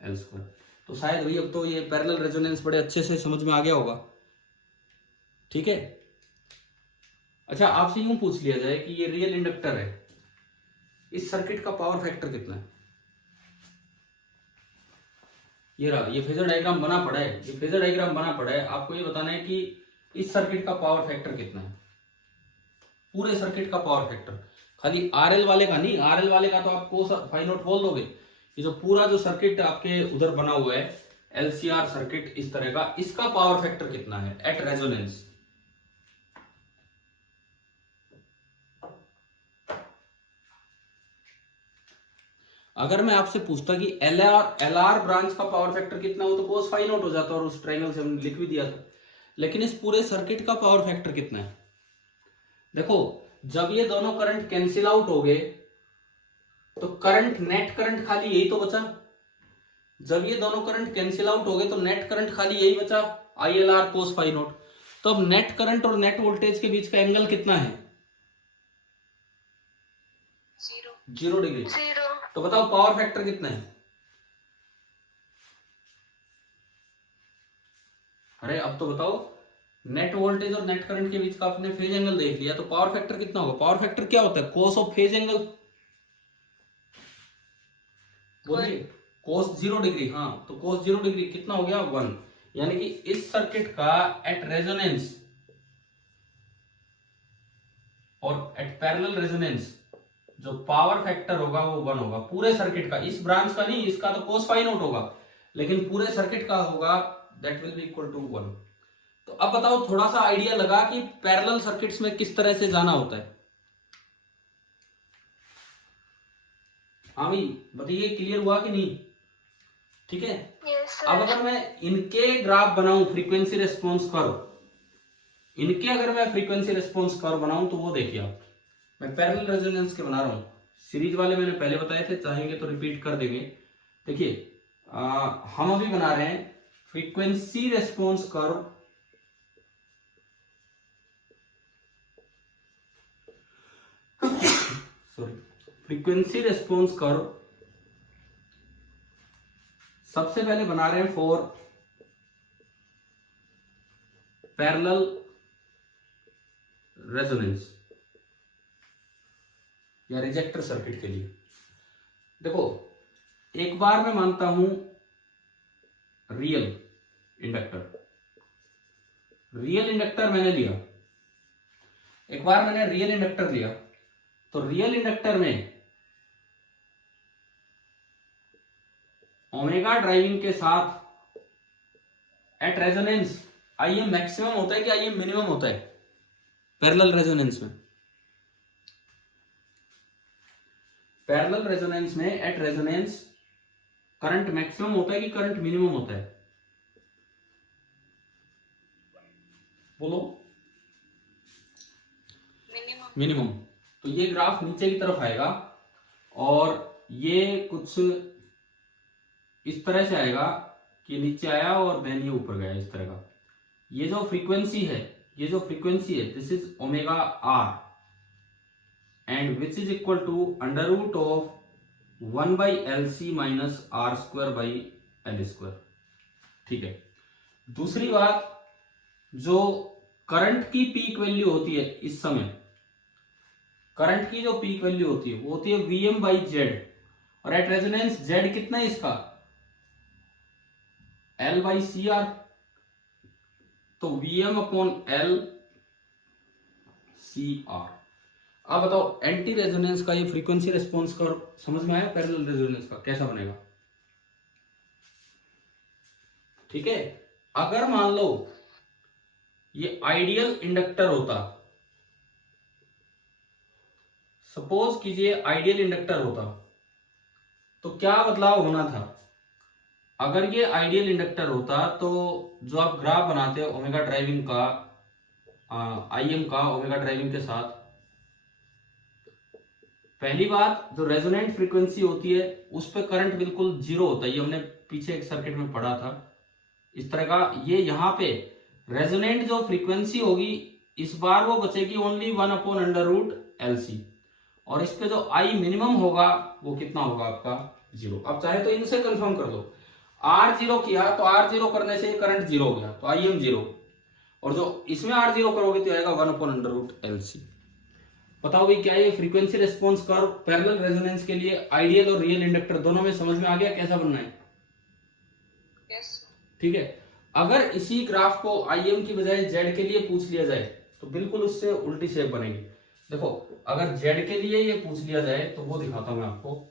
L square. तो शायद भाई अब तो ये पैरेलल रेजोनेंस बड़े अच्छे से समझ में आ गया होगा, ठीक है। अच्छा आपसे यूं पूछ लिया जाए कि ये रियल इंडक्टर है, इस सर्किट का पावर फैक्टर कितना है? ये रहा, ये फेजर डायग्राम बना पड़ा है, आपको ये बताना है कि इस सर्किट का पावर फैक्टर कितना है, पूरे सर्किट का पावर फैक्टर, खाली आरएल वाले का नहीं। आरएल वाले का तो आपको फाई नोट बोल दोगे, ये जो पूरा जो सर्किट आपके उधर बना हुआ है LCR सर्किट इस तरह का, इसका पावर फैक्टर कितना है एट रेजोनेंस? अगर मैं आपसे पूछता कि LR ब्रांच का पावर फैक्टर कितना हो तो कोस फाई नोट हो जाता, और उस ट्रायंगल से हमने लिख भी दिया था। लेकिन इस पूरे सर्किट का पावर फैक्टर कितना है? देखो जब ये दोनों करंट कैंसिल आउट हो गए तो करंट, नेट करंट खाली यही तो बचा। जब ये दोनों करंट कैंसिल आउट हो गए तो नेट करंट खाली यही बचा, ILR कोस फाई नोट। तो अब नेट करंट और नेट वोल्टेज के बीच का एंगल कितना है? 0 डिग्री। तो बताओ पावर फैक्टर कितना है? अरे अब तो बताओ, नेट वोल्टेज और नेट करंट के बीच का आपने फेज एंगल देख लिया, तो पावर फैक्टर कितना होगा? पावर फैक्टर क्या होता है? Cos of phase angle. बोलिए। कोस 0 डिग्री। हाँ, तो कोस 0 डिग्री कितना हो गया? 1। यानी कि इस सर्किट का एट रेजोनेंस और एट पैरेलल रेजोनेंस जो पावर फैक्टर होगा वो 1 होगा, पूरे सर्किट का, इस ब्रांच का नहीं, इसका तो कोस फाई नॉट होगा, लेकिन पूरे सर्किट का होगा, that will be equal to 1। तो अब बताओ, थोड़ा सा आइडिया लगा कि पैरेलल सर्किट्स में किस तरह से जाना होता है। हाँ भाई बताइए, क्लियर हुआ कि नहीं? ठीक है। Yes, sir. अब अगर मैं इनके ग्राफ बनाऊं, फ्रीक्वेंसी रेस्पॉन्स कर्व, इनके अगर मैं फ्रीक्वेंसी रेस्पॉन्स कर्व बनाऊं, तो वो देखिए आप, मैं पैरेलल रेजोनेंस के बना रहा हूं। सीरीज वाले मैंने पहले बताए थे, चाहेंगे तो रिपीट कर देंगे। देखिए, हम अभी बना रहे हैं frequency response curve sorry, frequency response curve सबसे पहले बना रहे हैं फॉर पैरेलल रेजोनेंस या रिजेक्टर सर्किट के लिए। देखो, एक बार मैं मानता हूं रियल इंडक्टर, रियल इंडक्टर मैंने लिया, एक बार मैंने रियल इंडक्टर लिया, तो रियल इंडक्टर में ओमेगा ड्राइविंग के साथ एट रेजोनेंस आईएम मैक्सिमम होता है कि आईएम मिनिमम होता है पैरेलल रेजोनेंस में? पैरेलल रेजोनेंस में एट रेजोनेंस करंट मैक्सिमम होता है कि करंट मिनिमम होता है? बोलो। Minimum. मिनिमम। तो ये ग्राफ नीचे की तरफ आएगा और ये कुछ इस तरह से आएगा कि नीचे आया और देन ये ऊपर गया, इस तरह का। ये जो फ्रीक्वेंसी है, ये जो फ्रीक्वेंसी है, this is omega R and which is equal to under root of 1/LC minus R² ठीक है। दूसरी बात, जो करंट की पीक वैल्यू होती है इस समय, करंट की जो पीक वैल्यू होती है वो होती है Vm/Z, और एट रेजोनेंस Z कितना है इसका? L/CR। तो Vm/L CR। अब बताओ, एंटी रेजोनेंस का ये फ्रीक्वेंसी रेस्पॉन्स कर्व समझ में आया? पैरेलल रेजोनेंस का कैसा बनेगा? ठीक है। अगर मान लो ये आइडियल इंडक्टर होता, सपोज कीजिए आइडियल इंडक्टर होता, तो क्या बदलाव होना था? अगर ये आइडियल इंडक्टर होता तो जो आप ग्राफ बनाते हो ओमेगा ड्राइविंग का, आईएम का ओमेगा ड्राइविंग के साथ, पहली बात जो रेजोनेंट फ्रीक्वेंसी होती है उस पे करंट बिल्कुल जीरो होता है, ये हमने पीछे एक सर्किट में पढ़ा था इस तरह का। ये यहाँ पे रेजोनेंट जो फ्रीक्वेंसी होगी इस बार वो बचेगी ओनली 1/√LC, और इस पे जो आई मिनिमम होगा वो कितना होगा आपका? 0। अब चाहे तो इनसे कंफर्म कर दो, R0 किया तो R0 करने से करंट 0 हो गया, तो IM 0, और जो इसमें R0 करोगे तो आएगा 1/√LC। बताओ भाई, क्या ये frequency response curve parallel resonance के लिए आइडियल और रियल इंडक्टर दोनों में समझ में आ गया कैसा बनना है? Yes. ठीक है। अगर इसी ग्राफ को IM की बजाय Z के लिए पूछ लिया जाए तो बिल्कुल उससे उल्टी शेप बनेगी। देखो, अगर Z के लिए ये पूछ लिया जाए तो वो दिखाता हूं मैं आपको,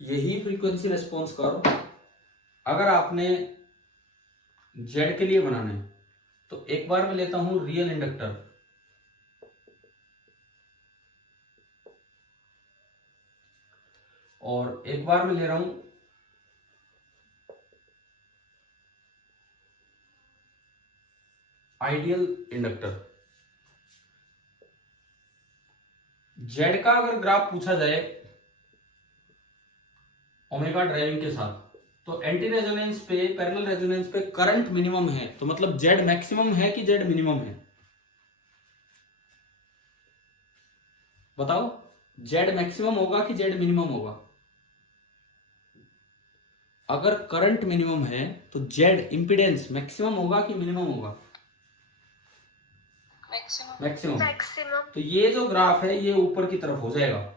यही फ्रीक्वेंसी रेस्पॉन्स कर्व अगर आपने Z के लिए बनाना है तो एक बार मैं लेता हूं रियल इंडक्टर, और एक बार मैं ले रहा हूं आइडियल इंडक्टर। जेड का अगर ग्राफ पूछा जाए ओमेगा ड्राइविंग के साथ, तो एंटी रेजोनेंस पे, पैरेलल रेजोनेंस पे करंट मिनिमम है, तो मतलब जेड मैक्सिमम है कि जेड मिनिमम है? बताओ, जेड मैक्सिमम होगा कि जेड मिनिमम होगा? अगर करंट मिनिमम है तो जेड इंपीडेंस मैक्सिमम होगा कि मिनिमम होगा? मैक्सिमम। मैक्सिमम। तो ये जो ग्राफ है ये ऊपर की तरफ हो जाएगा,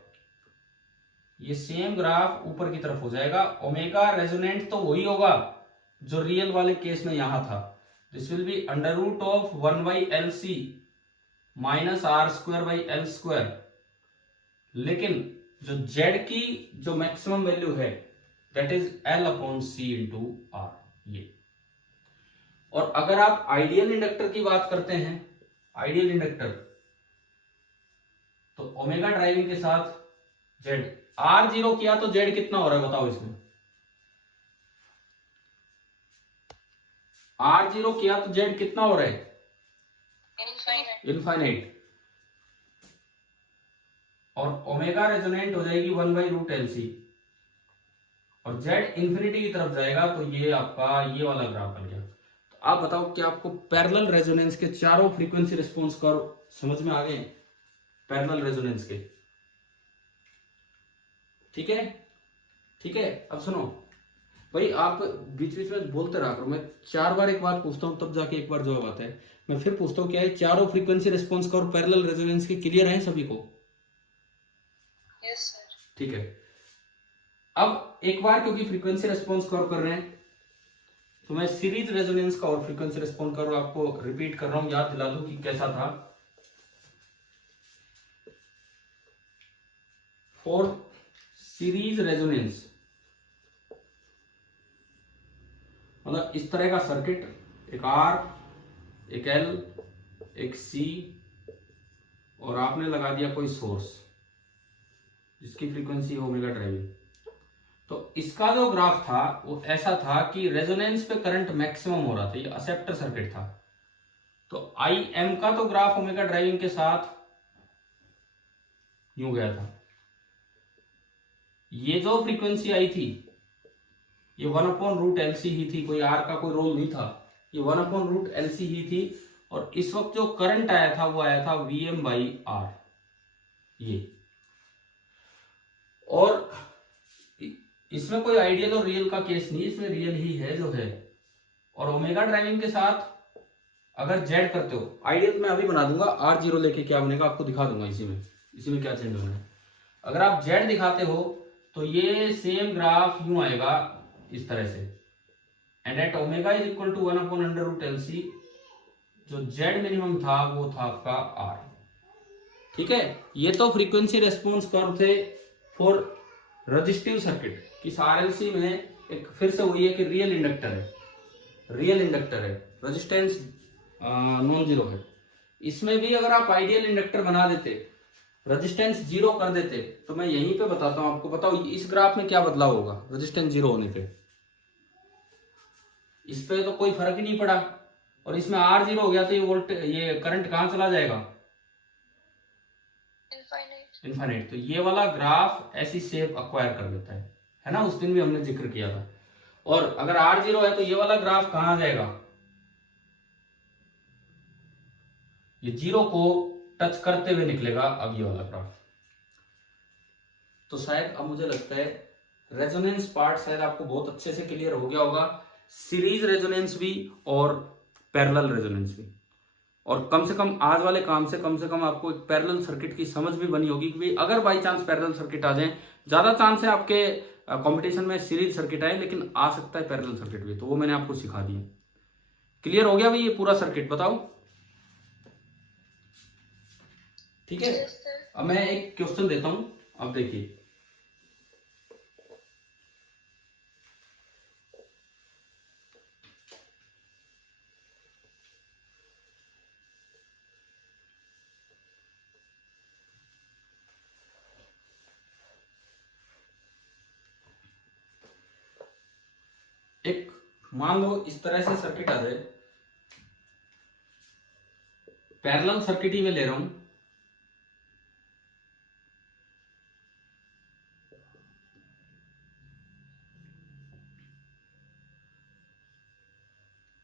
ये सेम ग्राफ ऊपर की तरफ हो जाएगा। ओमेगा रेजोनेंट तो वही होगा जो रियल वाले केस में यहां था। This will be under root of 1/LC minus R square by L square. लेकिन जो जेड की जो मैक्सिमम वैल्यू है that is L upon C into R ये। और अगर आप आइडियल इंडक्टर की बात करते हैं, आइडियल इंडक्टर, तो ओमेगा ड्राइविंग के साथ जेड, आर जीरो किया तो जेड कितना हो रहा है बताओ इसमें? आर जीरो किया तो जेड कितना हो रहा है? इनफाइनाइट। और ओमेगा रेजोनेंट हो जाएगी 1/√LC और जेड इंफिनिटी की तरफ जाएगा तो ये आपका ये वाला ग्राफ बन गया। तो आप बताओ कि आपको पैरेलल रेजोनेंस के चारों फ्रीक्वेंसी रिस्पॉन्स कर्व समझ में आ गए? पैरेलल रेजोनेंस के, ठीक है? ठीक है, अब सुनो भाई, आप बीच बीच में बोलते रहा करो, मैं 4 बार एक बार पूछता हूं तब जाके एक बार जवाब आता है। मैं फिर पूछता हूं क्या है चारों frequency response curve parallel resonance के क्लियर हैं सभी को? Yes sir. ठीक है, अब एक बार क्योंकि फ्रीक्वेंसी रिस्पॉन्स कर्व कर रहे हैं तो मैं सीरीज रेजोनेंस का और फ्रीक्वेंसी रिस्पॉन्स कर्व आपको रिपीट कर रहा हूं, याद दिला दूं कि कैसा था। फॉर सीरीज रेजोनेंस मतलब इस तरह का सर्किट, एक आर, एक एल, एक सी और आपने लगा दिया कोई सोर्स जिसकी फ्रीक्वेंसी ओमेगा ड्राइविंग। तो इसका जो ग्राफ था वो ऐसा था कि रेजोनेंस पे करंट मैक्सिमम हो रहा था, ये असेप्टर सर्किट था। तो आई एम का तो ग्राफ ओमेगा ड्राइविंग के साथ यूं गया था। ये जो फ्रीक्वेंसी आई थी ये 1/√LC ही थी, कोई आर का कोई रोल नहीं था, ये 1/√LC ही थी। और इस वक्त जो करंट आया था वो आया था VM/R ये। और इसमें कोई आइडियल और रियल का केस नहीं, इसमें रियल ही है जो है। और ओमेगा ड्राइविंग के साथ अगर जेड करते हो, आइडियल मैं अभी बना दूंगा, R0 लेके क्या बनेगा आपको दिखा दूंगा, इसी में क्या चेंज होना है। अगर आप जेड दिखाते हो तो ये सेम ग्राफ यूं आएगा इस तरह से, and at omega is equal to 1/√LC जो जेड मिनिमम था वो था आपका आर। ठीक है, ये तो फ्रीक्वेंसी रेस्पॉन्स कर्व थे फॉर रजिस्टिव सर्किट। कि आरएलसी में एक फिर से वही है कि रियल इंडक्टर है, रियल इंडक्टर है, रेजिस्टेंस नॉन जीरो है। इसमें भी अगर आप आइडियल इंडक्टर बना देते, रेजिस्टेंस जीरो कर देते, तो मैं यहीं पे बताता हूं आपको। बताओ इस ग्राफ में क्या बदलाव होगा रेजिस्टेंस जीरो होने पे? इस पे तो कोई फर्क ही नहीं पड़ा। और इसमें आर जीरो हो गया तो ये करंट कहां चला जाएगा? इनफाइनाइट। तो ये वाला ग्राफ ऐसी शेप अक्वायर कर देता है ना, उस दिन भी हमने जिक्र किया था। और अगर आर जीरो है तो ये वाला ग्राफ कहां जाएगा? ये जीरो को टच करते हुए निकलेगा अब ये वाला ग्राफ। तो शायद अब मुझे लगता है रेजोनेंस पार्ट शायद आपको बहुत अच्छे से क्लियर हो गया होगा, सीरीज रेजोनेंस भी और पैरेलल रेजोनेंस भी। और कम से कम आज वाले काम से कम आपको एक पैरेलल सर्किट की समझ भी बनी होगी कि भाई अगर बाई चांस पैरेलल सर्किट आ जाए, ज्यादा चांस है आपके कंपटीशन में सीरीज सर्किट आए, लेकिन आ सकता है पैरेलल सर्किट भी, तो वो मैंने आपको सिखा दिया। क्लियर हो गया भाई ये पूरा सर्किट? बताओ ठीक है। अब मैं एक क्वेश्चन देता हूं, अब देखिए। एक मान लो इस तरह से सर्किट आ जाए, पैरेलल सर्किट ही मैं ले रहा हूं।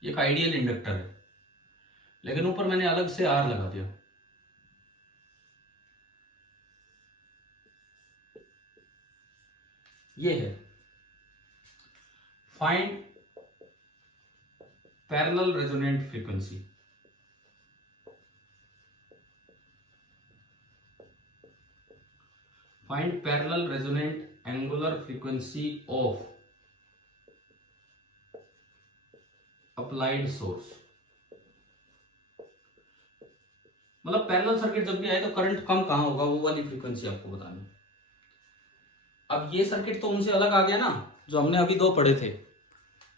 एक आइडियल इंडक्टर है, लेकिन ऊपर मैंने अलग से आर लगा दिया। ये है find parallel resonant frequency. Find parallel resonant angular frequency of applied source. मतलब पैरेलल सर्किट जब भी आए तो करंट कम कहां होगा, वो वाली फ्रीक्वेंसी आपको बतानी। अब ये सर्किट तो उनसे अलग आ गया ना, जो हमने अभी दो पढ़े थे।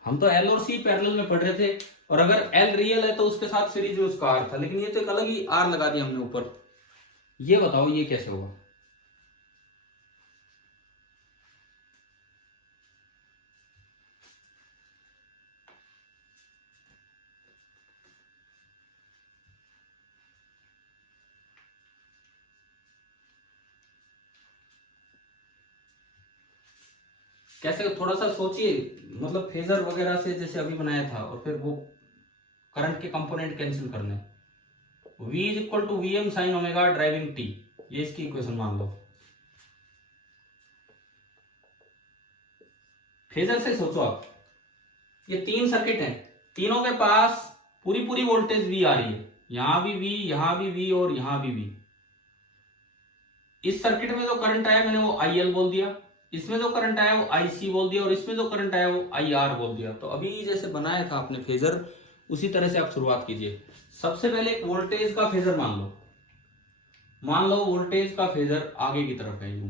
हम तो एल और सी पैरेलल में पढ़ रहे थे, और अगर एल रियल है तो उसके साथ सीरीज में उसका आर था, लेकिन ये तो एक अलग ही आर लगा दिया हमने ऊपर। ये बताओ ये कैसे होगा। कैसे, थोड़ा सा सोचिए, मतलब फेजर वगैरह से जैसे अभी बनाया था, और फिर वो करंट के कंपोनेंट कैंसिल करने। V is equal to V M sine omega driving T, ये इसकी इक्वेशन मान लो। फेजर से सोचो आप, ये तीन सर्किट हैं, तीनों के पास पूरी पूरी वोल्टेज V आ रही है, यहां भी V, यहां भी V और यहां भी V। इस सर्किट में जो करंट आया मैंने वो IL बोल दिया, इसमें जो करंट आया वो IC बोल दिया, और इसमें जो करंट आया वो IR बोल दिया। तो अभी जैसे बनाया था आपने फेजर, उसी तरह से आप शुरुआत कीजिए। सबसे पहले एक वोल्टेज का फेजर मान लो। मान लो वोल्टेज का फेजर आगे की तरफ है यूं,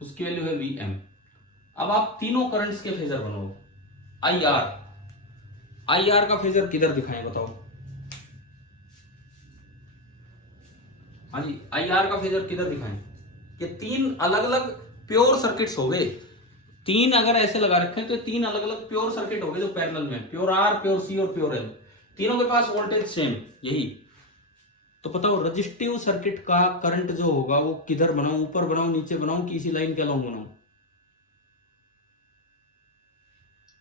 उसकी वैल्यू है Vm। अब आप तीनों करंट्स के फेजर बनाओ। IR का फेजर किधर दिखाएं बताओ। हाँ जी, IR का फेजर किधर दिखाएं। ये तीन अलग अलग प्योर सर्किट्स हो गए। तीन अगर ऐसे लगा रखे हैं तो तीन अलग अलग प्योर सर्किट हो गए जो पैरेलल में, प्योर आर, प्योर सी और प्योर एल। तीनों के पास वोल्टेज सेम यही। तो बताओ रजिस्टिव सर्किट का करंट जो होगा वो किधर बनाऊं, ऊपर बनाऊं, नीचे बनाऊं, किसी लाइन के अलोंग बनाऊं।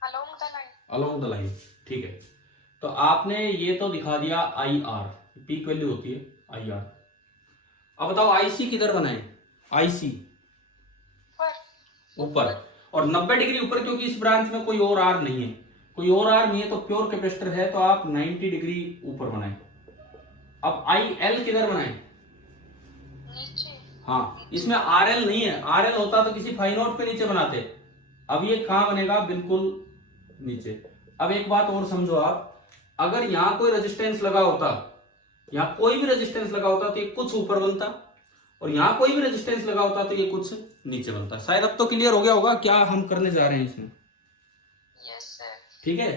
along the line। Along the line, ठीक है। तो आपने ये तो दिखा दिया IR, पीक वैल्यू होती है IR। अब बताओ IC किधर बनाए। IC ऊपर, और 90 डिग्री ऊपर, क्योंकि इस ब्रांच में कोई और आर नहीं है। कोई और आर नहीं है तो प्योर कैपेसिटर है, तो आप 90 डिग्री ऊपर बनाए। अब IL किधर बनाए। नीचे। हाँ, इसमें RL नहीं है, RL होता तो किसी फाई नोट पे नीचे बनाते। अब ये कहां बनेगा, बिल्कुल नीचे। अब एक बात और समझो आप, अगर यहां कोई रेजिस्टेंस लगा होता, यहां कोई भी रेजिस्टेंस लगा होता तो ये कुछ ऊपर बनता, और यहां कोई भी रेजिस्टेंस लगा होता तो ये कुछ नीचे बनता। शायद अब तो क्लियर हो गया होगा क्या हम करने जा रहे हैं इसमें। Yes sir. ठीक है।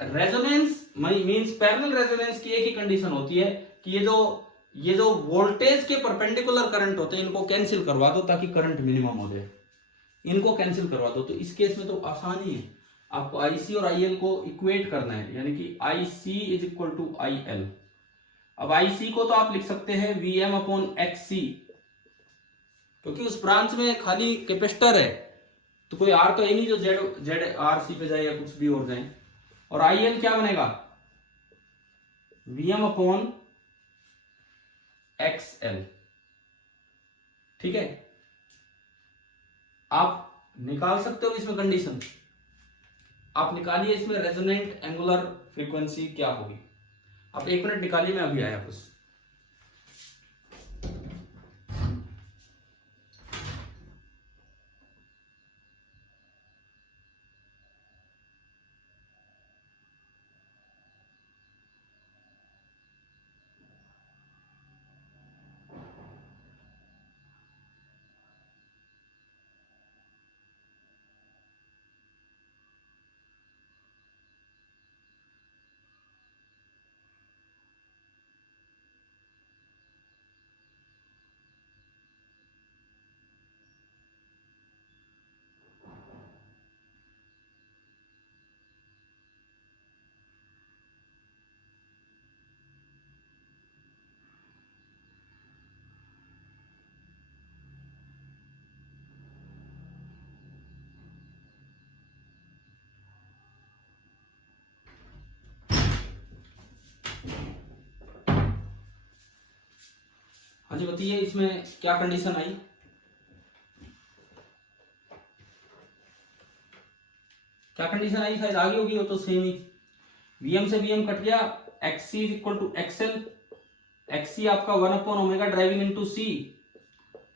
रेजोनेंस मींस पैरेलल रेजोनेंस की एक ही कंडीशन होती है कि ये जो वोल्टेज के परपेंडिकुलर करंट होते हैं इनको कैंसिल करवा दो ताकि करंट मिनिमम हो जाए। इनको कैंसिल करवा दो। तो इस केस में तो आसानी है, आपको IC और IL को इक्वेट करना है, यानी कि IC is equal to IL। अब IC को तो आप लिख सकते हैं Vm अपॉन XC, क्योंकि उस ब्रांच में खाली कैपेसिटर है, तो कोई आर तो है नहीं जो जेड आर सी पे जाए या कुछ भी और जाए। और IL क्या बनेगा, Vm अपॉन XL। ठीक है, आप निकाल सकते हो इसमें कंडीशन, आप निकालिए इसमें रेजोनेंट एंगुलर फ्रीक्वेंसी क्या होगी। आप 1 मिनट निकालिए, मैं अभी आया बस। हाँ जी, बताइए इसमें क्या कंडीशन आई। क्या कंडीशन आई, शायद आगे होगी, वो तो सेम ही, Vm से Vm कट गया, XC is equal to XL, XC आपका 1 upon omega driving into C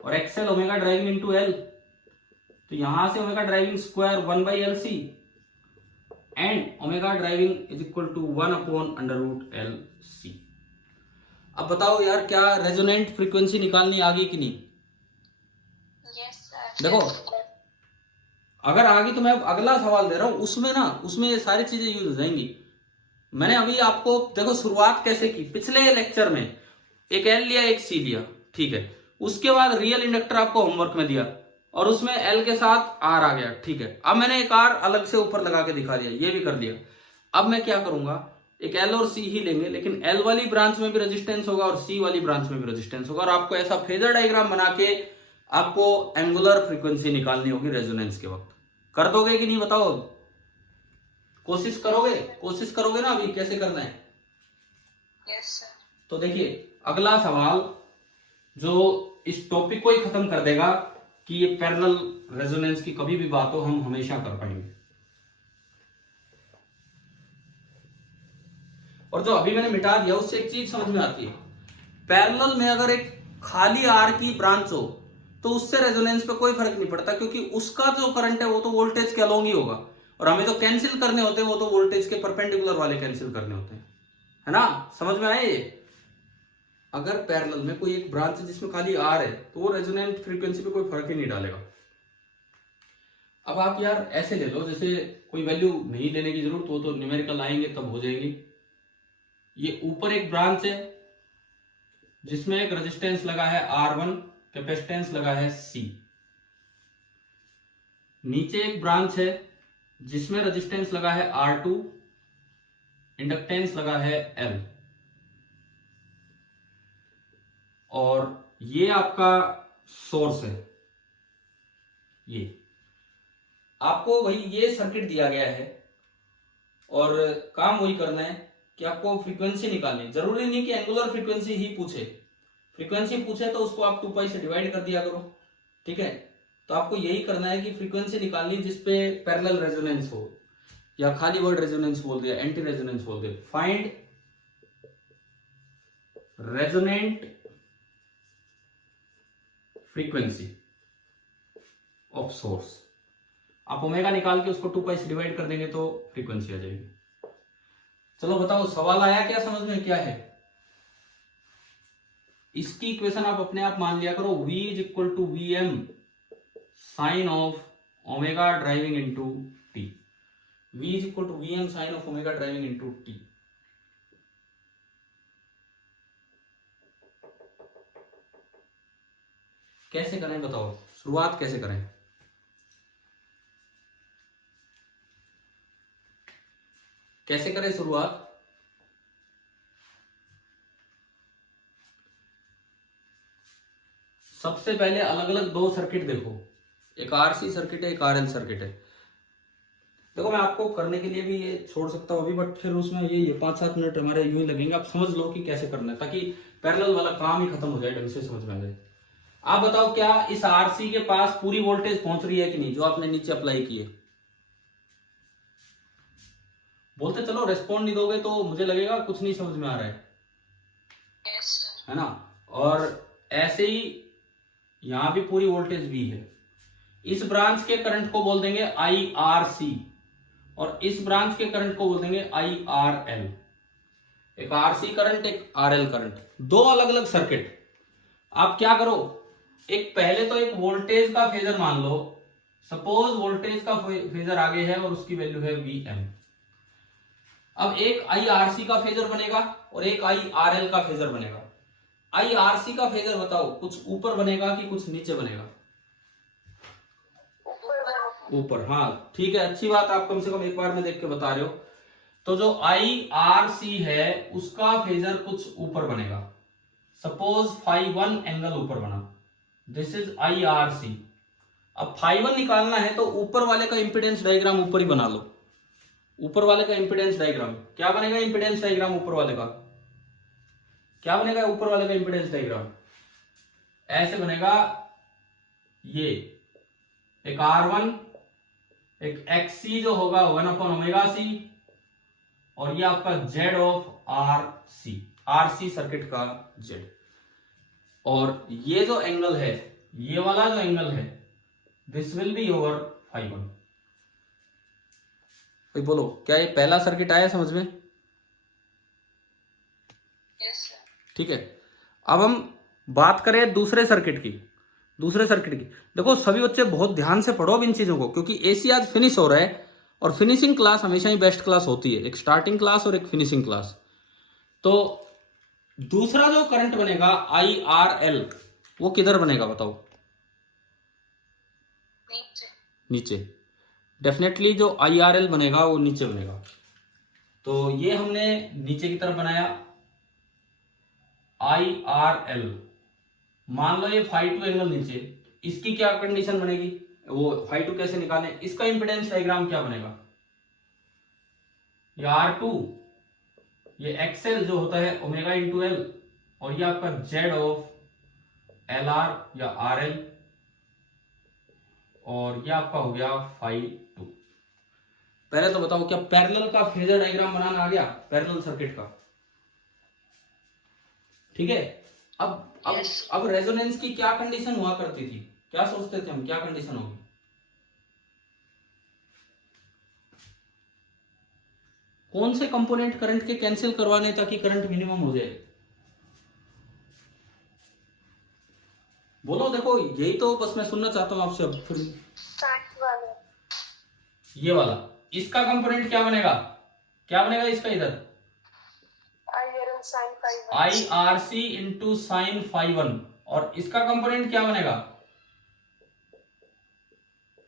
और XL omega driving into L, तो यहां से omega driving square 1 by LC and omega driving is equal to 1 upon under root LC। अब बताओ यार, क्या रेजोनेंट फ्रीक्वेंसी निकालनी आ गई कि नहीं? Yes, sir. देखो, अगर आ गई तो मैं अब अगला सवाल दे रहा हूं, उसमें ये सारी चीजें यूज हो जाएंगी। मैंने अभी आपको देखो शुरुआत कैसे की, पिछले लेक्चर में एक L लिया एक C लिया, ठीक है, उसके बाद रियल इंडक्टर आपको होमवर्क में दिया और उसमें L के साथ R आ गया, ठीक है। अब मैंने एक R अलग से ऊपर लगा के दिखा दिया, ये भी कर दिया। अब मैं क्या करूंगा, एक L और C ही लेंगे, लेकिन L वाली ब्रांच में भी रेजिस्टेंस होगा और C वाली ब्रांच में भी रेजिस्टेंस होगा, और आपको ऐसा फेजर डायग्राम बना के आपको एंगुलर फ्रीक्वेंसी निकालनी होगी रेजोनेंस के वक्त। कर दोगे कि नहीं बताओ? कोशिश करोगे ना अभी कैसे करना है? Yes, sir. तो देखिए, अगला सवाल जो इस टॉपिक को ही खत्म कर देगा कि ये पैरेलल रेजोनेंस की कभी भी बात हो हम हमेशा कर पाएंगे। और जो अभी मैंने मिटा दिया उससे एक चीज समझ में आती है, पैरेलल में अगर एक खाली आर की ब्रांच हो तो उससे रेजोनेंस पे कोई फर्क नहीं पड़ता, क्योंकि उसका जो करंट है वो तो वोल्टेज के अलोंग ही होगा, और हमें जो कैंसिल करने होते हैं वो तो वोल्टेज के परपेंडिकुलर वाले कैंसिल करने होते हैं, है ना? समझ में आए ये? अगर पैरेलल में कोई एक ब्रांच है जिसमें खाली आर है तो वो रेजोनेंट फ्रीक्वेंसी पे कोई फर्क ही नहीं डालेगा। अब आप यार ऐसे ले लो, जैसे कोई वैल्यू नहीं लेने की जरूरत, वो तो न्यूमेरिकल आएंगे तब हो जाएंगे। ये ऊपर एक ब्रांच है जिसमें एक रेजिस्टेंस लगा है R1, कैपेसिटेंस लगा है C। नीचे एक ब्रांच है जिसमें रेजिस्टेंस लगा है R2, इंडक्टेंस लगा है L, और ये आपका सोर्स है। ये आपको वही ये सर्किट दिया गया है और काम वही करना है कि आपको फ्रीक्वेंसी निकालनी। जरूरी नहीं कि एंगुलर फ्रीक्वेंसी ही पूछे, फ्रीक्वेंसी पूछे तो उसको आप 2 पाई से डिवाइड कर दिया करो, ठीक है। तो आपको यही करना है कि फ्रीक्वेंसी निकालनी जिसपे पैरेलल रेजोनेंस हो, या खाली वर्ड रेजोनेंस बोल दिया, एंटी रेजोनेंस बोल दिया। Find resonant frequency of source. आप ओमेगा निकाल के उसको 2 पाई से डिवाइड कर देंगे तो फ्रीक्वेंसी आ जाएगी। चलो बताओ, सवाल आया क्या समझ में? क्या है इसकी इक्वेशन? आप अपने आप मान लिया करो, V is equal to Vm sine of omega driving into T. V is equal to Vm sine of omega driving into T. कैसे करें बताओ, शुरुआत कैसे करें? कैसे करें शुरुआत? सबसे पहले अलग अलग 2 सर्किट देखो, एक RC सर्किट है, एक RL सर्किट है। देखो मैं आपको करने के लिए भी ये छोड़ सकता हूं अभी, बट फिर उसमें ये 5-7 मिनट हमारे यूं ही लगेंगे। आप समझ लो कि कैसे करना है ताकि पैरेलल वाला काम ही खत्म हो जाए, ढंग से समझ में आ जाए। आप बताओ, क्या इस RC के पास पूरी वोल्टेज पहुंच रही है कि नहीं, जो आपने नीचे अप्लाई की है? बोलते चलो, रेस्पॉन्ड नहीं दोगे तो मुझे लगेगा कुछ नहीं समझ में आ रहा है, Yes, sir. है ना? और ऐसे ही यहां भी पूरी वोल्टेज V है। इस ब्रांच के करंट को बोल देंगे IRC और इस ब्रांच के करंट को बोल देंगे IRL। एक RC करंट, एक RL करंट, 2 अलग अलग सर्किट। आप क्या करो, एक पहले तो एक वोल्टेज का फेजर मान लो। सपोज वोल्टेज का फेजर आगे है और उसकी वैल्यू है Vm। अब एक IRC का फेजर बनेगा और एक IRL का फेजर बनेगा। IRC का फेजर बताओ, कुछ ऊपर बनेगा कि कुछ नीचे बनेगा? ऊपर, हाँ ठीक है, अच्छी बात, आप कम से कम एक बार में देख के बता रहे हो। तो जो IRC है उसका फेजर कुछ ऊपर बनेगा। सपोज φ1 एंगल ऊपर बना, दिस इज IRC। अब φ1 निकालना है तो ऊपर वाले का इंपीडेंस डायग्राम ऊपर ही बना लो। ऊपर वाले का इंपीडेंस डायग्राम क्या बनेगा? इंपीडेंस डायग्राम ऊपर वाले का क्या बनेगा? ऊपर वाले का इंपीडेंस डायग्राम ऐसे बनेगा, ये एक R1 एक XC जो होगा 1/ωc, और ये आपका Z ऑफ RC सर्किट का Z। और ये जो एंगल है, ये वाला जो एंगल है, दिस विल बी ओवर φ1। भाई बोलो, क्या ये पहला सर्किट आया समझ में? Yes, sir. ठीक है, अब हम बात करें दूसरे सर्किट की। देखो सभी बच्चे बहुत ध्यान से पढ़ो अब इन चीजों को, क्योंकि एसी आज फिनिश हो रहा है, और फिनिशिंग क्लास हमेशा ही बेस्ट क्लास होती है, एक स्टार्टिंग क्लास और एक फिनिशिंग क्लास। तो दूसरा जो करंट बनेगा IRL, वो किधर बनेगा बताओ? नीचे। डेफिनेटली जो IRL बनेगा वो नीचे बनेगा। तो ये हमने नीचे की तरफ बनाया IRL। मान लो ये φ2 एंगल नीचे, इसकी क्या कंडीशन बनेगी? वो φ2 कैसे निकालें? इसका इंपेडेंस डायग्राम क्या बनेगा? ये R2, ये XL जो होता है ओमेगा इंटू L, और ये आपका Z ऑफ LR या RL, और ये आपका हो गया φ2। पहले तो बताओ, क्या पैरेलल का फेजर डायग्राम बनाना आ गया? पैरेलल सर्किट का। ठीक है, अब रेजोनेंस की क्या कंडीशन हुआ करती थी? क्या सोचते थे हम, क्या कंडीशन होगी? कौन से कंपोनेंट करंट के कैंसिल करवाने ताकि करंट मिनिमम हो जाए? बोलो, देखो यही तो बस मैं सुनना चाहता हूं आपसे। अब फिर ये वाला, इसका कंपोनेंट क्या बनेगा? इसका इधर IRC इंटू साइन φ1, और इसका कंपोनेंट क्या बनेगा?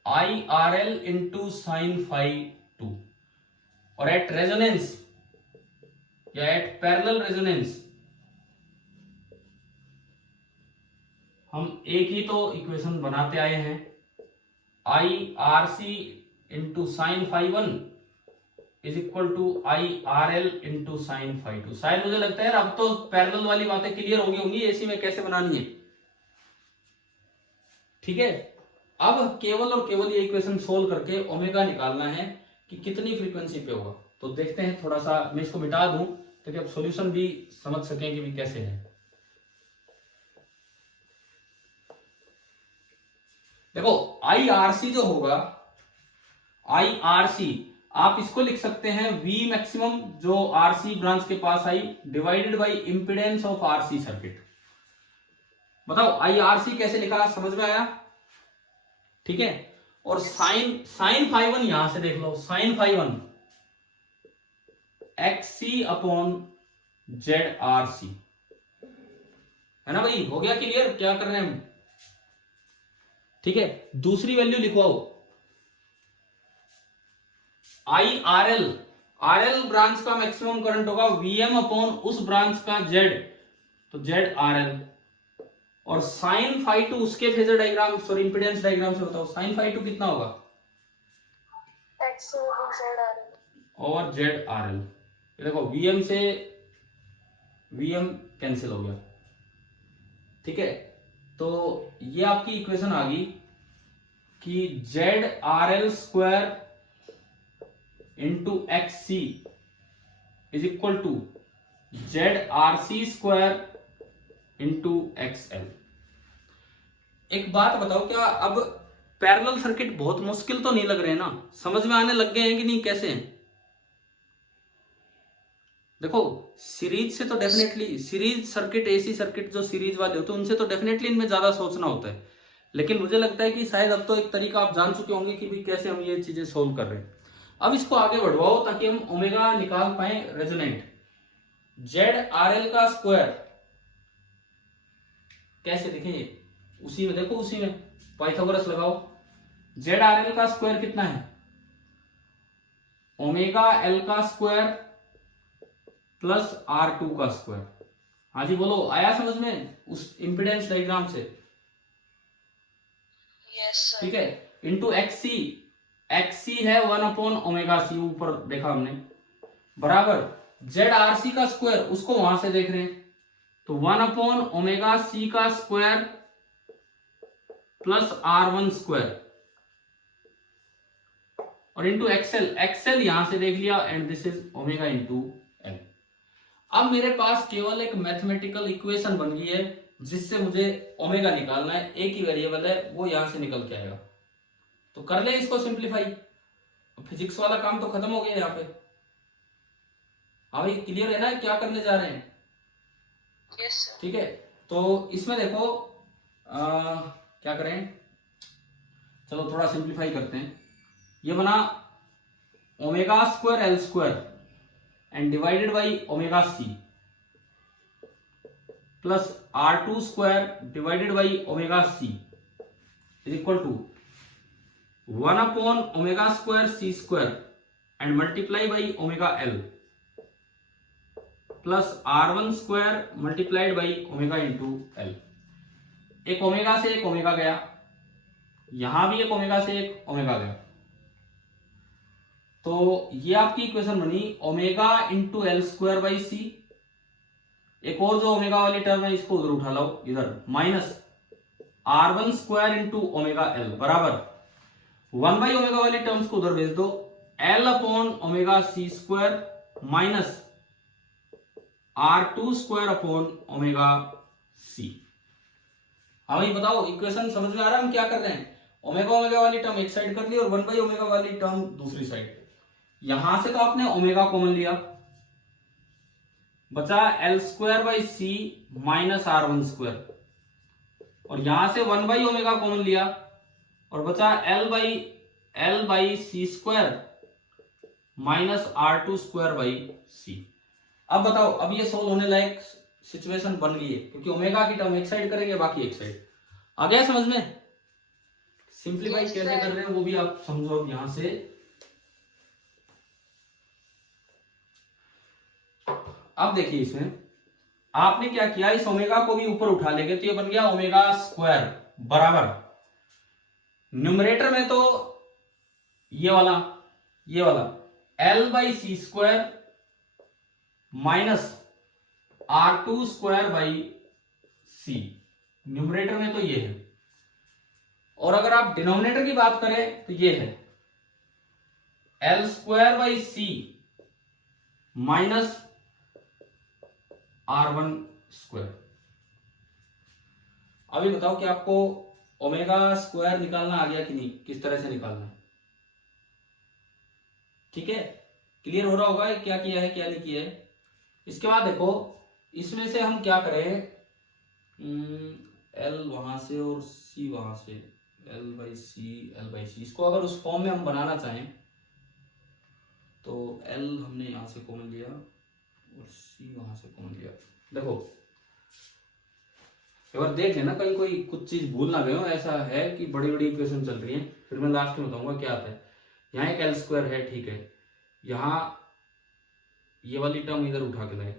IRL into sine φ2। और एट रेजोनेंस या एट पैरेलल रेजोनेंस हम एक ही तो इक्वेशन बनाते आए हैं, IRC into sine φ1 is equal to IRL into sine φ2। शायद मुझे लगता है अब तो पैरेलल वाली बातें क्लियर होंगी एसी में कैसे बनानी है। ठीक है, अब केवल और केवल ये इक्वेशन सोल्व करके ओमेगा निकालना है कि कितनी फ्रीक्वेंसी पे होगा। तो देखते हैं, थोड़ा सा मैं इसको मिटा दूं ताकि आप सॉल्यूशन भी समझ सकें कि भी कैसे है। देखो IRC जो होगा, IRC आप इसको लिख सकते हैं V मैक्सिमम जो RC ब्रांच के पास आई divided by impedance of RC circuit. बताओ IRC कैसे लिखा, समझ में आया? ठीक है, और साइन φ1 यहां से देख लो, साइन φ1 XC अपॉन ZRC, है ना भाई? हो गया क्लियर क्या कर रहे हैं हम? ठीक है, दूसरी वैल्यू लिखवाओ, RL ब्रांच का मैक्सिमम करंट होगा VM अपॉन उस ब्रांच का Z, तो ZRL। और साइन φ2 उसके phasor diagram sorry impedance diagram से बताओ, साइन φ2 कितना होगा? XC over ZRL और ZRL। ये देखो VM से VM कैंसिल हो गया। ठीक है, तो ये आपकी इक्वेशन आ गई कि ZRL square into XC is equal to ZRC square into XL। एक बात बताओ, क्या अब पैरेलल सर्किट बहुत मुश्किल तो नहीं लग रहे हैं ना? समझ में आने लग गए हैं कि नहीं? कैसे हैं? देखो सीरीज से तो definitely, series circuit AC circuit जो सीरीज वाले होते हैं उनसे तो डेफिनेटली इनमें ज्यादा सोचना होता है, लेकिन मुझे लगता है कि शायद अब तो एक तरीका आप जान चुके होंगे कि भी कैसे हम ये चीजें सोल्व कर रहे हैं। अब इसको आगे बढ़वाओ ताकि हम ओमेगा निकाल पाए रेजोनेंट। ZRL का स्क्वायर कैसे लिखेंगे? उसी में देखो, उसी में पाइथागोरस लगाओ। ZRL का स्क्वायर कितना है? ओमेगा L का स्क्वायर प्लस R2 का स्क्वायर। हाँ जी बोलो, आया समझ में उस इंपेडेंस डायग्राम से? Yes, sir. ठीक है, इंटू XC है 1/ωc, ऊपर देखा हमने, बराबर ZRC का स्क्वायर, उसको वहां से देख रहे हैं, तो 1/ωc का स्क्वायर प्लस R1 स्क्वायर और इंटू एक्सएल, एक्सएल यहां से देख लिया and this is omega into L. अब मेरे पास केवल एक मैथमेटिकल इक्वेशन बन गई है जिससे मुझे ओमेगा निकालना है, एक ही वेरिएबल है वो यहां से निकल के आएगा। तो कर ले इसको सिंप्लीफाई, फिजिक्स वाला काम तो खत्म हो गया यहाँ पे। हाँ भाई क्लियर है ना क्या करने जा रहे हैं? Yes sir. ठीक है, तो इसमें देखो क्या करें, चलो थोड़ा सिंप्लीफाई करते हैं। ये बना omega square L square and divided by omega C plus R2 square divided by omega C is equal to 1 upon omega square C square and multiply by omega L plus R1 square multiplied by omega into L. एक ओमेगा से एक ओमेगा गया, यहां भी एक ओमेगा से एक ओमेगा गया, तो ये आपकी इक्वेशन बनी omega into L square by C. एक और जो ओमेगा वाली टर्म है इसको उधर उठा लो, इधर minus R1 square into omega L बराबर 1 बाई ओमेगा वाली टर्म्स को उधर भेज दो, L upon omega C square minus R2 square upon omega C. हाँ भाई बताओ इक्वेशन समझ में आ रहा है हम क्या कर रहे हैं? ओमेगा ओमेगा वाली टर्म एक साइड कर ली और 1 बाई ओमेगा वाली टर्म दूसरी साइड। यहां से तो आपने ओमेगा कॉमन लिया, बचा L square by C minus R1 square, और यहां से 1 बाई ओमेगा कॉमन लिया और बचा L by C square minus R2 square by C. अब बताओ, अब ये सोल्व होने लायक सिचुएशन बन गई है क्योंकि ओमेगा की टर्म एक साइड करेंगे बाकी एक साइड। आ गया समझ में? सिंप्लीफाई Yes, कैसे sir. कर रहे हैं वो भी आप समझो। अब यहां से अब देखिए इसमें आपने क्या किया, इस ओमेगा को भी ऊपर उठा लेंगे तो ये बन गया ओमेगा स्क्वायर बराबर न्यूमरेटर में तो ये वाला L by C square minus R2 square by C, numerator में तो ये है, और अगर आप डिनोमिनेटर की बात करें तो ये है L square by C minus R1 square. अभी बताओ कि आपको ओमेगा स्क्वायर निकालना आ गया कि नहीं, किस तरह से निकालना है? ठीक है, क्लियर हो रहा होगा क्या किया है क्या नहीं किया है। इसके बाद देखो इसमें से हम क्या करें, एल वहां से और सी वहां से, एल बाई सी, इसको अगर उस फॉर्म में हम बनाना चाहें तो एल हमने यहां से कॉमन लिया और सी वहां से कॉमन लिया। देखो एक बार देख लेना कहीं कोई कुछ चीज भूल ना गए हो, ऐसा है कि बड़ी बड़ी इक्वेशन चल रही है, फिर मैं लास्ट में बताऊंगा क्या आता है। यहाँ एक एल स्क्वायर है, ठीक है, यहाँ ये वाली टर्म इधर उठा के लाए,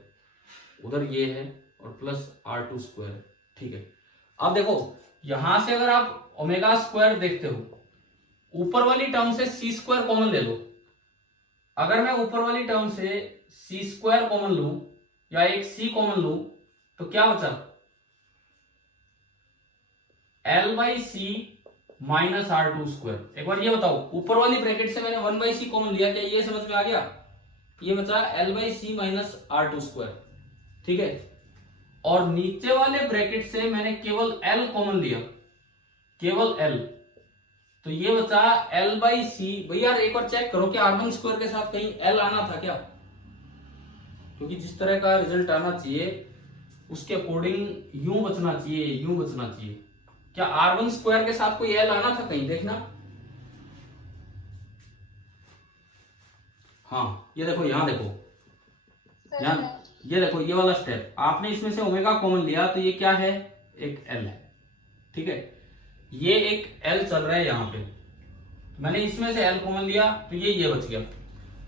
उधर ये है और प्लस R2 स्क्वायर, ठीक है। अब देखो यहां से अगर आप ओमेगा स्क्वायर देखते हो, ऊपर वाली टर्म से सी स्क्वायर कॉमन ले लो। अगर मैं ऊपर वाली टर्म से सी स्क्वायर कॉमन लूं या एक सी कॉमन लूं तो क्या बचा, L by C minus R2 square. एक बार ये बताओ, ऊपर वाली ब्रैकेट से मैंने 1 बाई सी कॉमन लिया, क्या ये समझ में आ गया? ये बचा L by C minus R2 square, ठीक है। और नीचे वाले ब्रैकेट से मैंने केवल एल कॉमन लिया, केवल एल, तो ये बचा एल बाई सी। भैया एक बार चेक करो कि R1 स्क्वायर के साथ कहीं एल आना था क्या, क्योंकि जिस तरह का रिजल्ट आना चाहिए उसके अकॉर्डिंग यूं बचना चाहिए, यूं बचना चाहिए। क्या R1 स्क्वायर के साथ कोई एल आना था कहीं, देखना। हाँ ये देखो, यहां देखो, यहाँ ये देखो, ये वाला स्टेप आपने इसमें से ओमेगा कॉमन लिया तो ये क्या है, एक एल है, ठीक है। ये एक एल चल रहा है यहाँ पे, मैंने इसमें से एल कॉमन लिया तो ये बच गया।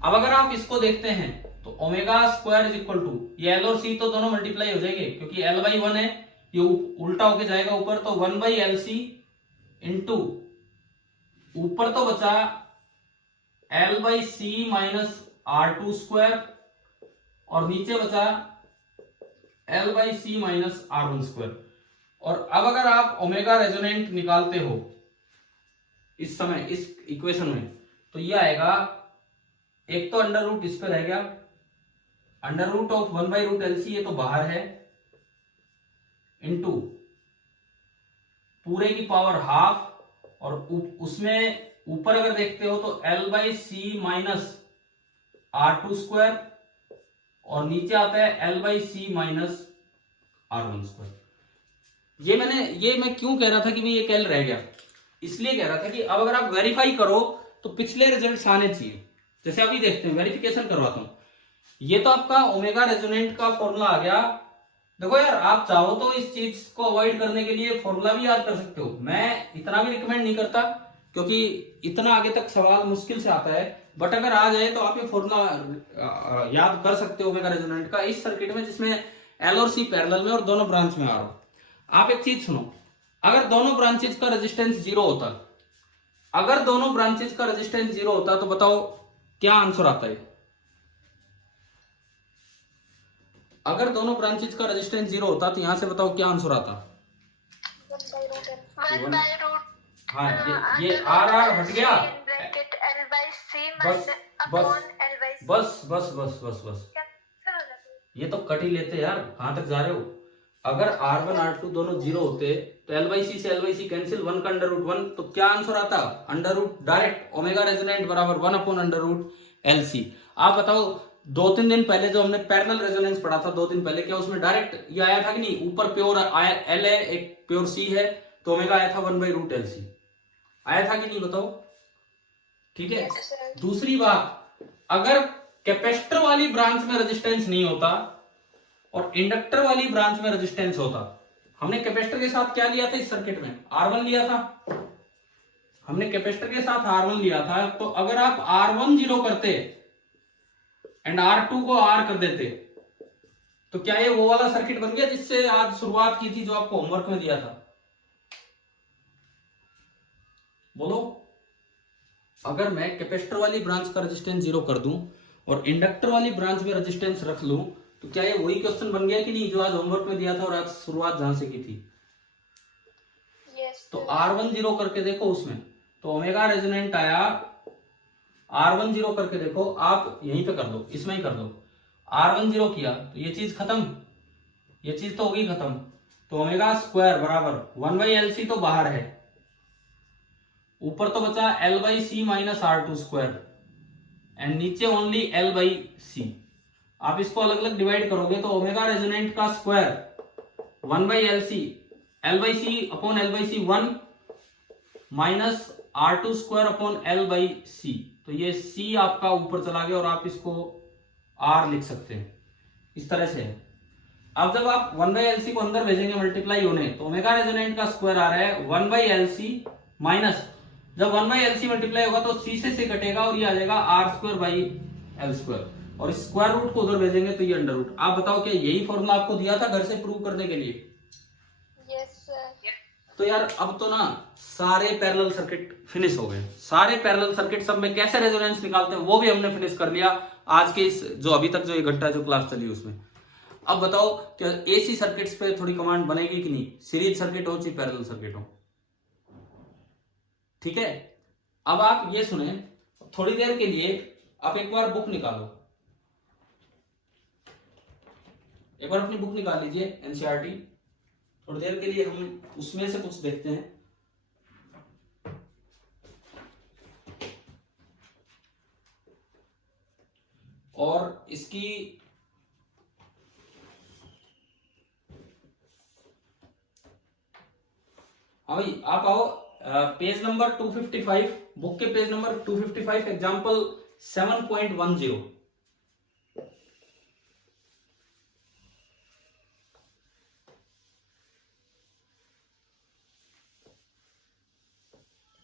अब अगर आप इसको देखते हैं तो omega square is equal to, ये एल और सी तो दोनों मल्टीप्लाई हो जाएंगे क्योंकि एल बाई 1 है, ये उल्टा होके जाएगा ऊपर, तो 1 बाई एल सी इंटू ऊपर तो बचा L by C minus R2 square और नीचे बचा L by C minus R1 square. और अब अगर आप ओमेगा रेजोनेंट निकालते हो इस समय इस इक्वेशन में, तो ये आएगा, एक तो अंडर रूट इस पे रह गया, अंडर रूट ऑफ 1/√LC ये तो बाहर है, इनटू पूरे की पावर हाफ, और उसमें ऊपर अगर देखते हो तो L/C माइनस R2², और नीचे आता है L/C माइनस R1²। ये मैं क्यों कह रहा था कि भाई एक L रह गया, इसलिए कह रहा था कि अब अगर आप वेरीफाई करो तो पिछले रिजल्ट्स आने चाहिए। जैसे अभी देखते हैं, वेरिफिकेशन करवाता हूं। ये तो आपका ओमेगा रेजोनेंट का फॉर्मूला आ गया। देखो यार, आप चाहो तो इस चीज को अवॉइड करने के लिए फॉर्मूला भी याद कर सकते हो। मैं इतना भी रिकमेंड नहीं करता, क्योंकि इतना आगे तक सवाल मुश्किल से आता है, बट अगर आ जाए तो आप ये फॉर्मूला याद कर सकते हो ओमेगा रेजोनेंट का, इस सर्किट में जिसमें एल और सी पैरेलल में और दोनों ब्रांच में आ रहा हो। आप एक चीज सुनो, अगर दोनों ब्रांचेज का रेजिस्टेंस 0 होता, अगर दोनों ब्रांचेज का रेजिस्टेंस 0 होता तो बताओ क्या आंसर आता है? अगर दोनों ब्रांचेज का रेजिस्टेंस 0 होता तो यहां से बताओ क्या आंसर आता? 1/√. हाँ, ये आर हट गया। बस बस बस बस बस बस बस ये तो कट ही लेते यार, कहां तक जा रहे हो? अगर R1 R2 दोनों 0 होते तो L/C से L/C कैंसिल, 1 का √1, तो क्या आंसर आता? Under root direct omega resonant बराबर 1/√LC। आप बताओ, 2-3 दिन पहले जो हमने पैरेलल रेजोनेंस पढ़ा था 2 दिन पहले, क्या उसमें डायरेक्ट ये आया था कि नहीं? ऊपर प्योर L है, एक प्योर C है, तो ओमेगा आया था 1/√LC, आया था कि नहीं बताओ? ठीक है। दूसरी बात, अगर कैपेसिटर वाली ब्रांच में रेजिस्टेंस नहीं होता और इंडक्टर वाली ब्रांच में रेजिस्टेंस होता, हमने कैपेसिटर के साथ क्या लिया था इस सर्किट में? R1 लिया था। हमने कैपेसिटर के साथ R1 लिया था, तो अगर आप R1 0 करते एंड R2 को R कर देते, तो क्या ये वो वाला सर्किट बन गया जिससे आज शुरुआत की थी, जो आपको होमवर्क में दिया था? बोलो। अगर मैं कैपेसिटर वाली ब्रांच का रेजिस्टेंस 0 कर दूं और इंडक्टर वाली ब्रांच में रेजिस्टेंस रख लूं, तो क्या ये वही क्वेश्चन बन गया कि नहीं जो आज होमवर्क में दिया था और आज शुरुआत जहां से की थी? yes, तो R1 0 करके देखो उसमें, तो ओमेगा रेजोनेंट आया। R1 0 करके देखो, आप यहीं पे कर दो, इसमें ही कर दो। R1 0 किया तो ये चीज खत्म, ये चीज तो होगी खत्म। तो ओमेगा स्क्वायर बराबर 1/LC तो बाहर है, ऊपर तो बचा L/C माइनस R2² एंड नीचे ओनली L/C। आप इसको अलग अलग डिवाइड करोगे तो ओमेगा रेजोनेंट का square 1/LC, L/C upon L/C 1 minus R2² upon L/C। तो ये C आपका ऊपर चला गया और आप इसको R लिख सकते हैं, इस तरह से है। अब जब आप 1/LC को अंदर भेजेंगे मल्टीप्लाई होने, तो ओमेगा रेजोनेंट का स्क्वायर आ रहा है 1/LC माइनस, जब 1/LC मल्टीप्लाई होगा तो C से कटेगा और ये आ जाएगा R²/L², और इस स्क्वायर रूट को उधर भेजेंगे तो ये अंडर रूट। आप बताओ क्या यही फॉर्मूला आपको दिया था घर से प्रूव करने के लिए? yes, sir. तो यार अब तो ना सारे पैरेलल सर्किट फिनिश हो गए। सारे पैरेलल सर्किट सब में कैसे रेजोनेंस निकालते हैं वो भी हमने फिनिश कर लिया आज के इस जो अभी तक जो 1 घंटा जो क्लास चली उसमें। अब बताओ क्या एसी सर्किट्स पे थोड़ी कमांड बनेगी कि नहीं? सीरीज सर्किट हो चाहे पैरेलल सर्किट हो, ठीक है। अब आप ये सुने, थोड़ी देर के लिए आप एक बार बुक निकालो, एक बार अपनी बुक निकाल लीजिए एनसीईआरटी। थोड़ी देर के लिए हम उसमें से कुछ देखते हैं। और इसकी हाँ भाई आप आओ, पेज नंबर 255, बुक के page number 255, example 7.10।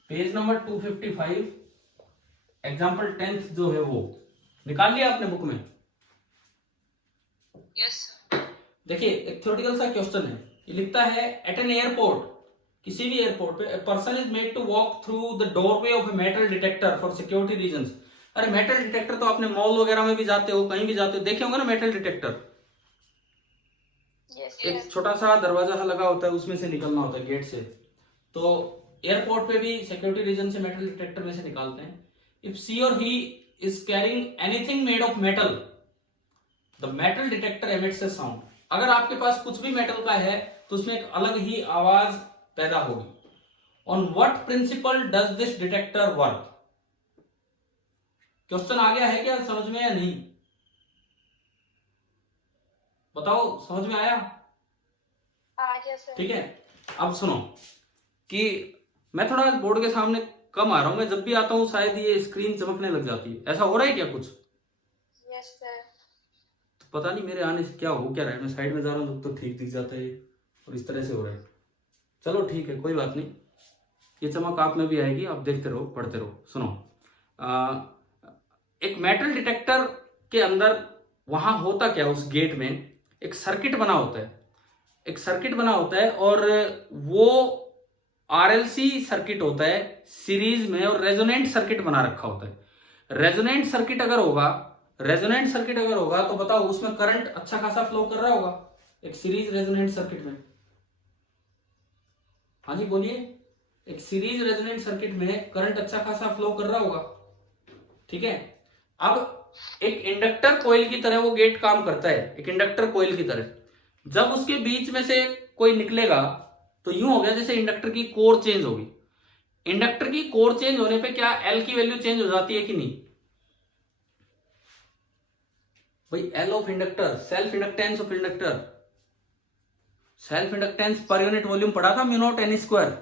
Page number 255, example 10th जो है वो निकाल लिया आपने बुक में? yes, sir. देखिए एक थ्योरेटिकल सा क्वेश्चन है, ये लिखता है एट एन एयरपोर्ट, किसी भी एयरपोर्ट पे a person is made to walk through the doorway of a metal detector for security reasons। अरे मेटल डिटेक्टर तो आपने मॉल वगैरह में भी जाते हो, कहीं भी जाते हो, देखे होंगे ना मेटल डिटेक्टर। yes, एक yes. छोटा सा दरवाजा लगा होता है, उसमें से निकलना होता है गेट से। तो एयरपोर्ट पे भी सिक्योरिटी रीजन से मेटल डिटेक्टर में से निकालते हैं। if she or he is carrying anything made of metal, the metal detector emits a sound. अगर आपके पास कुछ भी मेटल का है तो उसमें एक अलग ही आवाज पैदा होगी. On what principle does this detector work? Question आ गया है क्या समझ में या नहीं? बताओ, समझ में आया? ठीक है. अब सुनो कि मैं थोड़ा बोर्ड के सामने कम आ रहा हूं. मैं जब भी आता हूं शायद ये स्क्रीन चमकने लग जाती है. ऐसा हो रहा है क्या कुछ? Yes sir. तो पता नहीं मेरे आने से क्या हो क्या रहा है. मैं साइड में जा रहा हूं तो ठीक दिख जाता है और इस तरह से हो रहा है. चलो ठीक है, कोई बात नहीं. ये चमक आप में भी आएगी. आप देखते रहो, पढ़ते रहो. सुनो, एक मेटल डिटेक्टर के अंदर वहां होता क्या, उस गेट में एक सर्किट बना होता है. एक सर्किट बना होता है और वो आरएलसी सर्किट होता है सीरीज में, और रेजोनेंट सर्किट बना रखा होता है. रेजोनेंट सर्किट अगर होगा तो बताओ उसमें करंट अच्छा खासा फ्लो कर रहा होगा एक सीरीज रेजोनेंट सर्किट में. हाँ जी बोलिए. एक सीरीज रेजोनेंट सर्किट में करंट अच्छा खासा फ्लो कर रहा होगा. ठीक है. अब एक इंडक्टर कॉइल की तरह वो गेट काम करता है. एक इंडक्टर कॉइल की तरह जब उसके बीच में से कोई निकलेगा तो यूं हो गया जैसे इंडक्टर की कोर चेंज होगी. इंडक्टर की कोर चेंज होने पे क्या एल की वैल्यू चेंज हो जाती है कि नहीं? भाई L of inductor, self inductance of inductor, self inductance पर यूनिट वॉल्यूम पढ़ा था mu naught N square.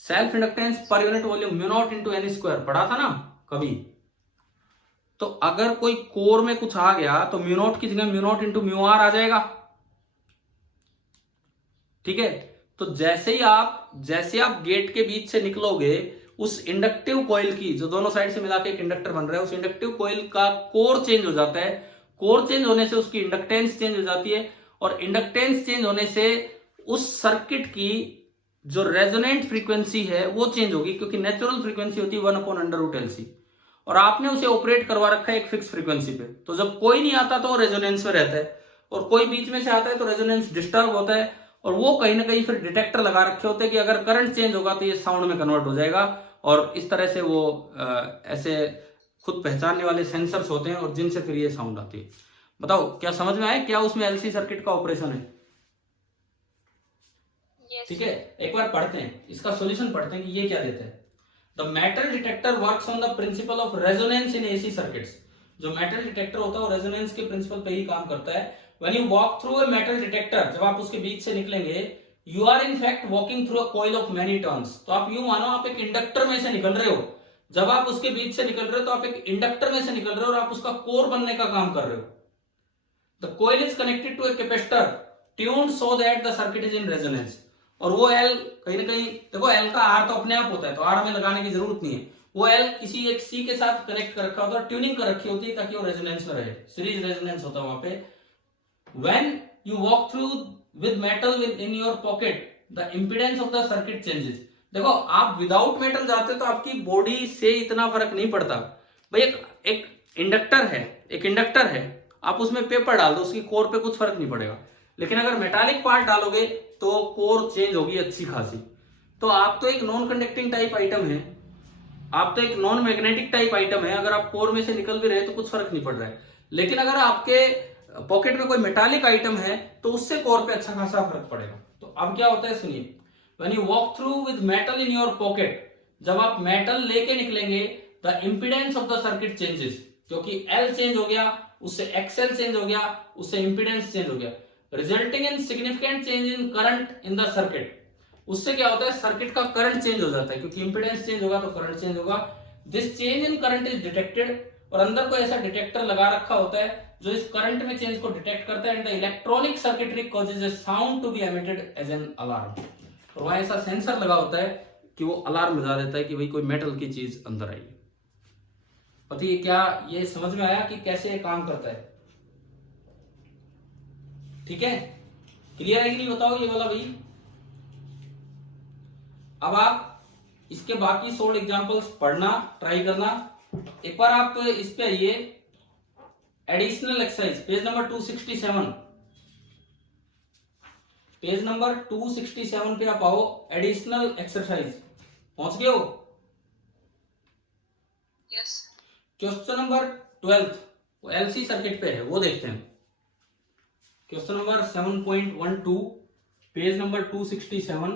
Self inductance पर unit volume mu naught into N square पढ़ा था ना कभी. तो अगर कोई कोर में कुछ आ गया तो म्यू नॉट की जगह mu naught into mu R आ जाएगा. ठीक है. तो जैसे आप गेट के बीच से निकलोगे उस इंडक्टिव कॉइल की, जो दोनों साइड से मिला के एक इंडक्टर बन रहा है, उस इंडक्टिव कॉइल का कोर चेंज हो जाता है. कोर चेंज होने से उसकी इंडक्टेंस चेंज हो जाती है और इंडक्टेंस चेंज होने से उस सर्किट की जो रेजोनेंट फ्रीक्वेंसी है वो चेंज होगी, क्योंकि नेचुरल फ्रीक्वेंसी होती है 1/√LC और आपने उसे ऑपरेट करवा रखा है एक फिक्स फ्रीक्वेंसी पे. तो जब कोई नहीं आता तो रेजोनेंस में रहता है और कोई बीच में से आता है तो रेजोनेंस डिस्टर्ब होता है और वो कहीं ना कहीं फिर डिटेक्टर लगा रखे होते हैं कि अगर करंट चेंज होगा तो ये साउंड में कन्वर्ट हो जाएगा. और इस तरह से वो ऐसे खुद पहचानने वाले सेंसर्स होते हैं और जिनसे फिर ये साउंड आती है. बताओ क्या समझ में आया क्या उसमें एलसी सर्किट का ऑपरेशन है? ठीक है. एक बार पढ़ते हैं, इसका सॉल्यूशन पढ़ते हैं कि ये क्या देता है. The metal detector works on the principle of resonance in AC circuits. जो मेटल डिटेक्टर होता है वो रेजोनेंस के प्रिंसिपल पे ही काम करता है. When you walk through a metal detector, जब आप उसके बीच से निकलेंगे, you are in fact walking through a coil of many turns. तो आप यूं मानो आप एक इंडक्टर में से निकल रहे हो. जब आप उसके बीच से निकल रहे हो तो आप एक इंडक्टर में से निकल रहे हो और आप उसका कोर बनने का काम कर रहे हो. The coil is connected to a capacitor tuned so that the circuit is in resonance. और वो एल कहीं ना कहीं, देखो एल का आर तो अपने आप होता है तो आर हमें लगाने की जरूरत नहीं है. वो एल किसी एक सी के साथ कनेक्ट कर रखा होता है, ट्यूनिंग कर रखी होती है ताकि वो रेजोनेंस में रहे. सीरीज रेजोनेंस होता है वहां पे. When you walk through with metal in your pocket, the impedance of the circuit changes. देखो आप विदाउट मेटल जाते तो आपकी बॉडी से इतना फर्क नहीं पड़ता. भाई एक इंडक्टर है, आप उसमें पेपर डाल दो, उसकी कोर पे कुछ फर्क नहीं पड़ेगा. लेकिन अगर मेटालिक पार्ट डालोगे तो कोर चेंज होगी अच्छी खासी. तो आप तो एक नॉन कंडक्टिंग टाइप आइटम है, आप तो एक नॉन मैग्नेटिक टाइप आइटम है. अगर आप कोर में से निकल भी रहे तो कुछ फर्क नहीं पड़ रहा है. लेकिन अगर आपके पॉकेट में कोई मेटालिक आइटम है तो उससे कोर पे अच्छा खासा फर्क पड़ेगा. तो अब क्या होता है सुनिए. When you walk through with metal in your pocket, जब आप मेटल लेके निकलेंगे, the impedance of the circuit changes. क्योंकि एल चेंज हो गया, उससे एक्सएल चेंज हो गया, उससे इंपीडेंस चेंज हो गया, resulting in significant change in current in the circuit. उससे क्या होता है सर्किट का करंट चेंज हो जाता है, क्योंकि इंपीडेंस चेंज होगा तो करंट चेंज होगा. This change in current is detected. और अंदर कोई ऐसा डिटेक्टर लगा रखा होता है जो इस करंट में चेंज को डिटेक्ट करता है. And the electronic circuitry causes a sound to be emitted as an alarm. और वहां ऐसा सेंसर लगा होता है कि वो अलार्म बजा देता है कि भाई कोई मेटल की चीज अंदर आई है. बताइए क्या ये समझ में आया कि कैसे ये काम करता है? ठीक है, क्लियर है कि नहीं बताओ ये वाला भाई. अब आप इसके बाकी 16 एग्जांपल्स पढ़ना, ट्राई करना. एक बार आप इस पे आइए, additional exercise page number 267. Page number 267 पे आप आओ. एडिशनल एक्सरसाइज पहुंच गए हो? Yes. क्वेश्चन नंबर 12 वो एलसी सर्किट पे है, वो देखते हैं। Question number 7.12 page number 267।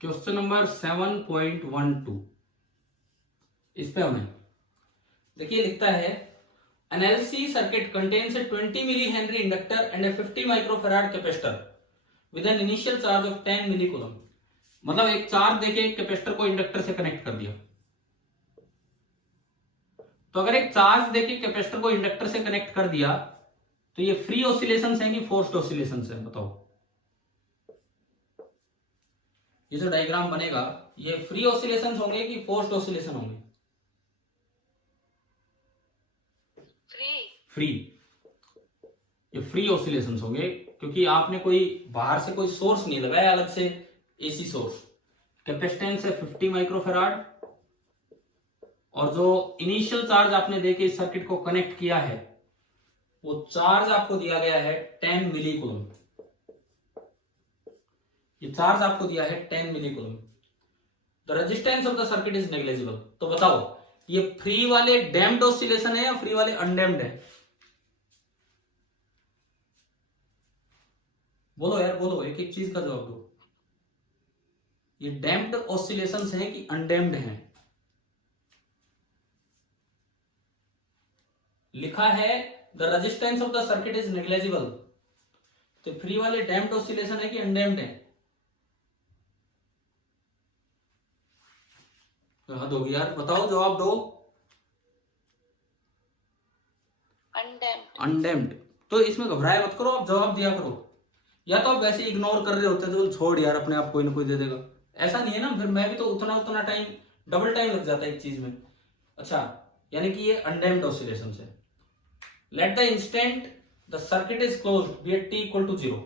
Question number 7.12 इस पे हमें देखिए लिखता है an LC circuit contains a 20 millihenry inductor and a 50 microfarad capacitor with an initial charge of 10 millicoulomb। मतलब एक चार्ज देके एक कैपेसिटर को इंडक्टर से कनेक्ट कर दिया। तो अगर एक चार्ज देके कैपेसिटर को इंडक्टर से कनेक्ट कर दिया तो ये फ्री ऑसिलेशंस हैं कि फोर्स्ड ऑसिलेशंस हैं, बताओ। ये जो डायग्राम बनेगा ये फ्री ऑसिलेशंस होंगे कि फोर्स्ड ऑसिलेशन होंगे? फ्री। ये फ्री ऑसिलेशंस होंगे क्योंकि आपने कोई बाहर से कोई सोर्स नहीं लगाया अलग से, एसी सोर्स। कैपेसिटेंस है 50 माइक्रोफैराड और जो इनिशियल चार्ज आपने देके इस सर्किट को कनेक्ट किया है वो चार्ज आपको दिया गया है 10 मिली कूलम। ये चार्ज आपको दिया है 10 milli coulomb. The resistance of the circuit is negligible. तो बताओ ये फ्री वाले डैम्प्ड ऑसिलेशन है या फ्री वाले अनडैम्प्ड है? बोलो यार बोलो, एक एक चीज का जवाब दो। ये डैम्प्ड ऑसिलेशंस हैं कि अनडैम्प्ड हैं? लिखा है the resistance of the circuit is negligible. तो फ्री वाले डैम्प्ड ऑसिलेशन है कि अनडैम्प्ड है? हद होगी यार, बताओ जवाब दो। Undammed. अनडैम्प्ड। तो इसमें घबराए मत करो, आप जवाब दिया करो। या तो आप वैसे इग्नोर कर रहे होते तो छोड़ यार, अपने आप कोई ना कोई दे देगा। ऐसा नहीं है ना, फिर मैं भी तो उतना टाइम, डबल टाइम लग जाता है एक चीज में। अच्छा, यानी कि ये अनडैम्प्ड ऑसिलेशन है। Let the instant the circuit is closed be at T equal to 0।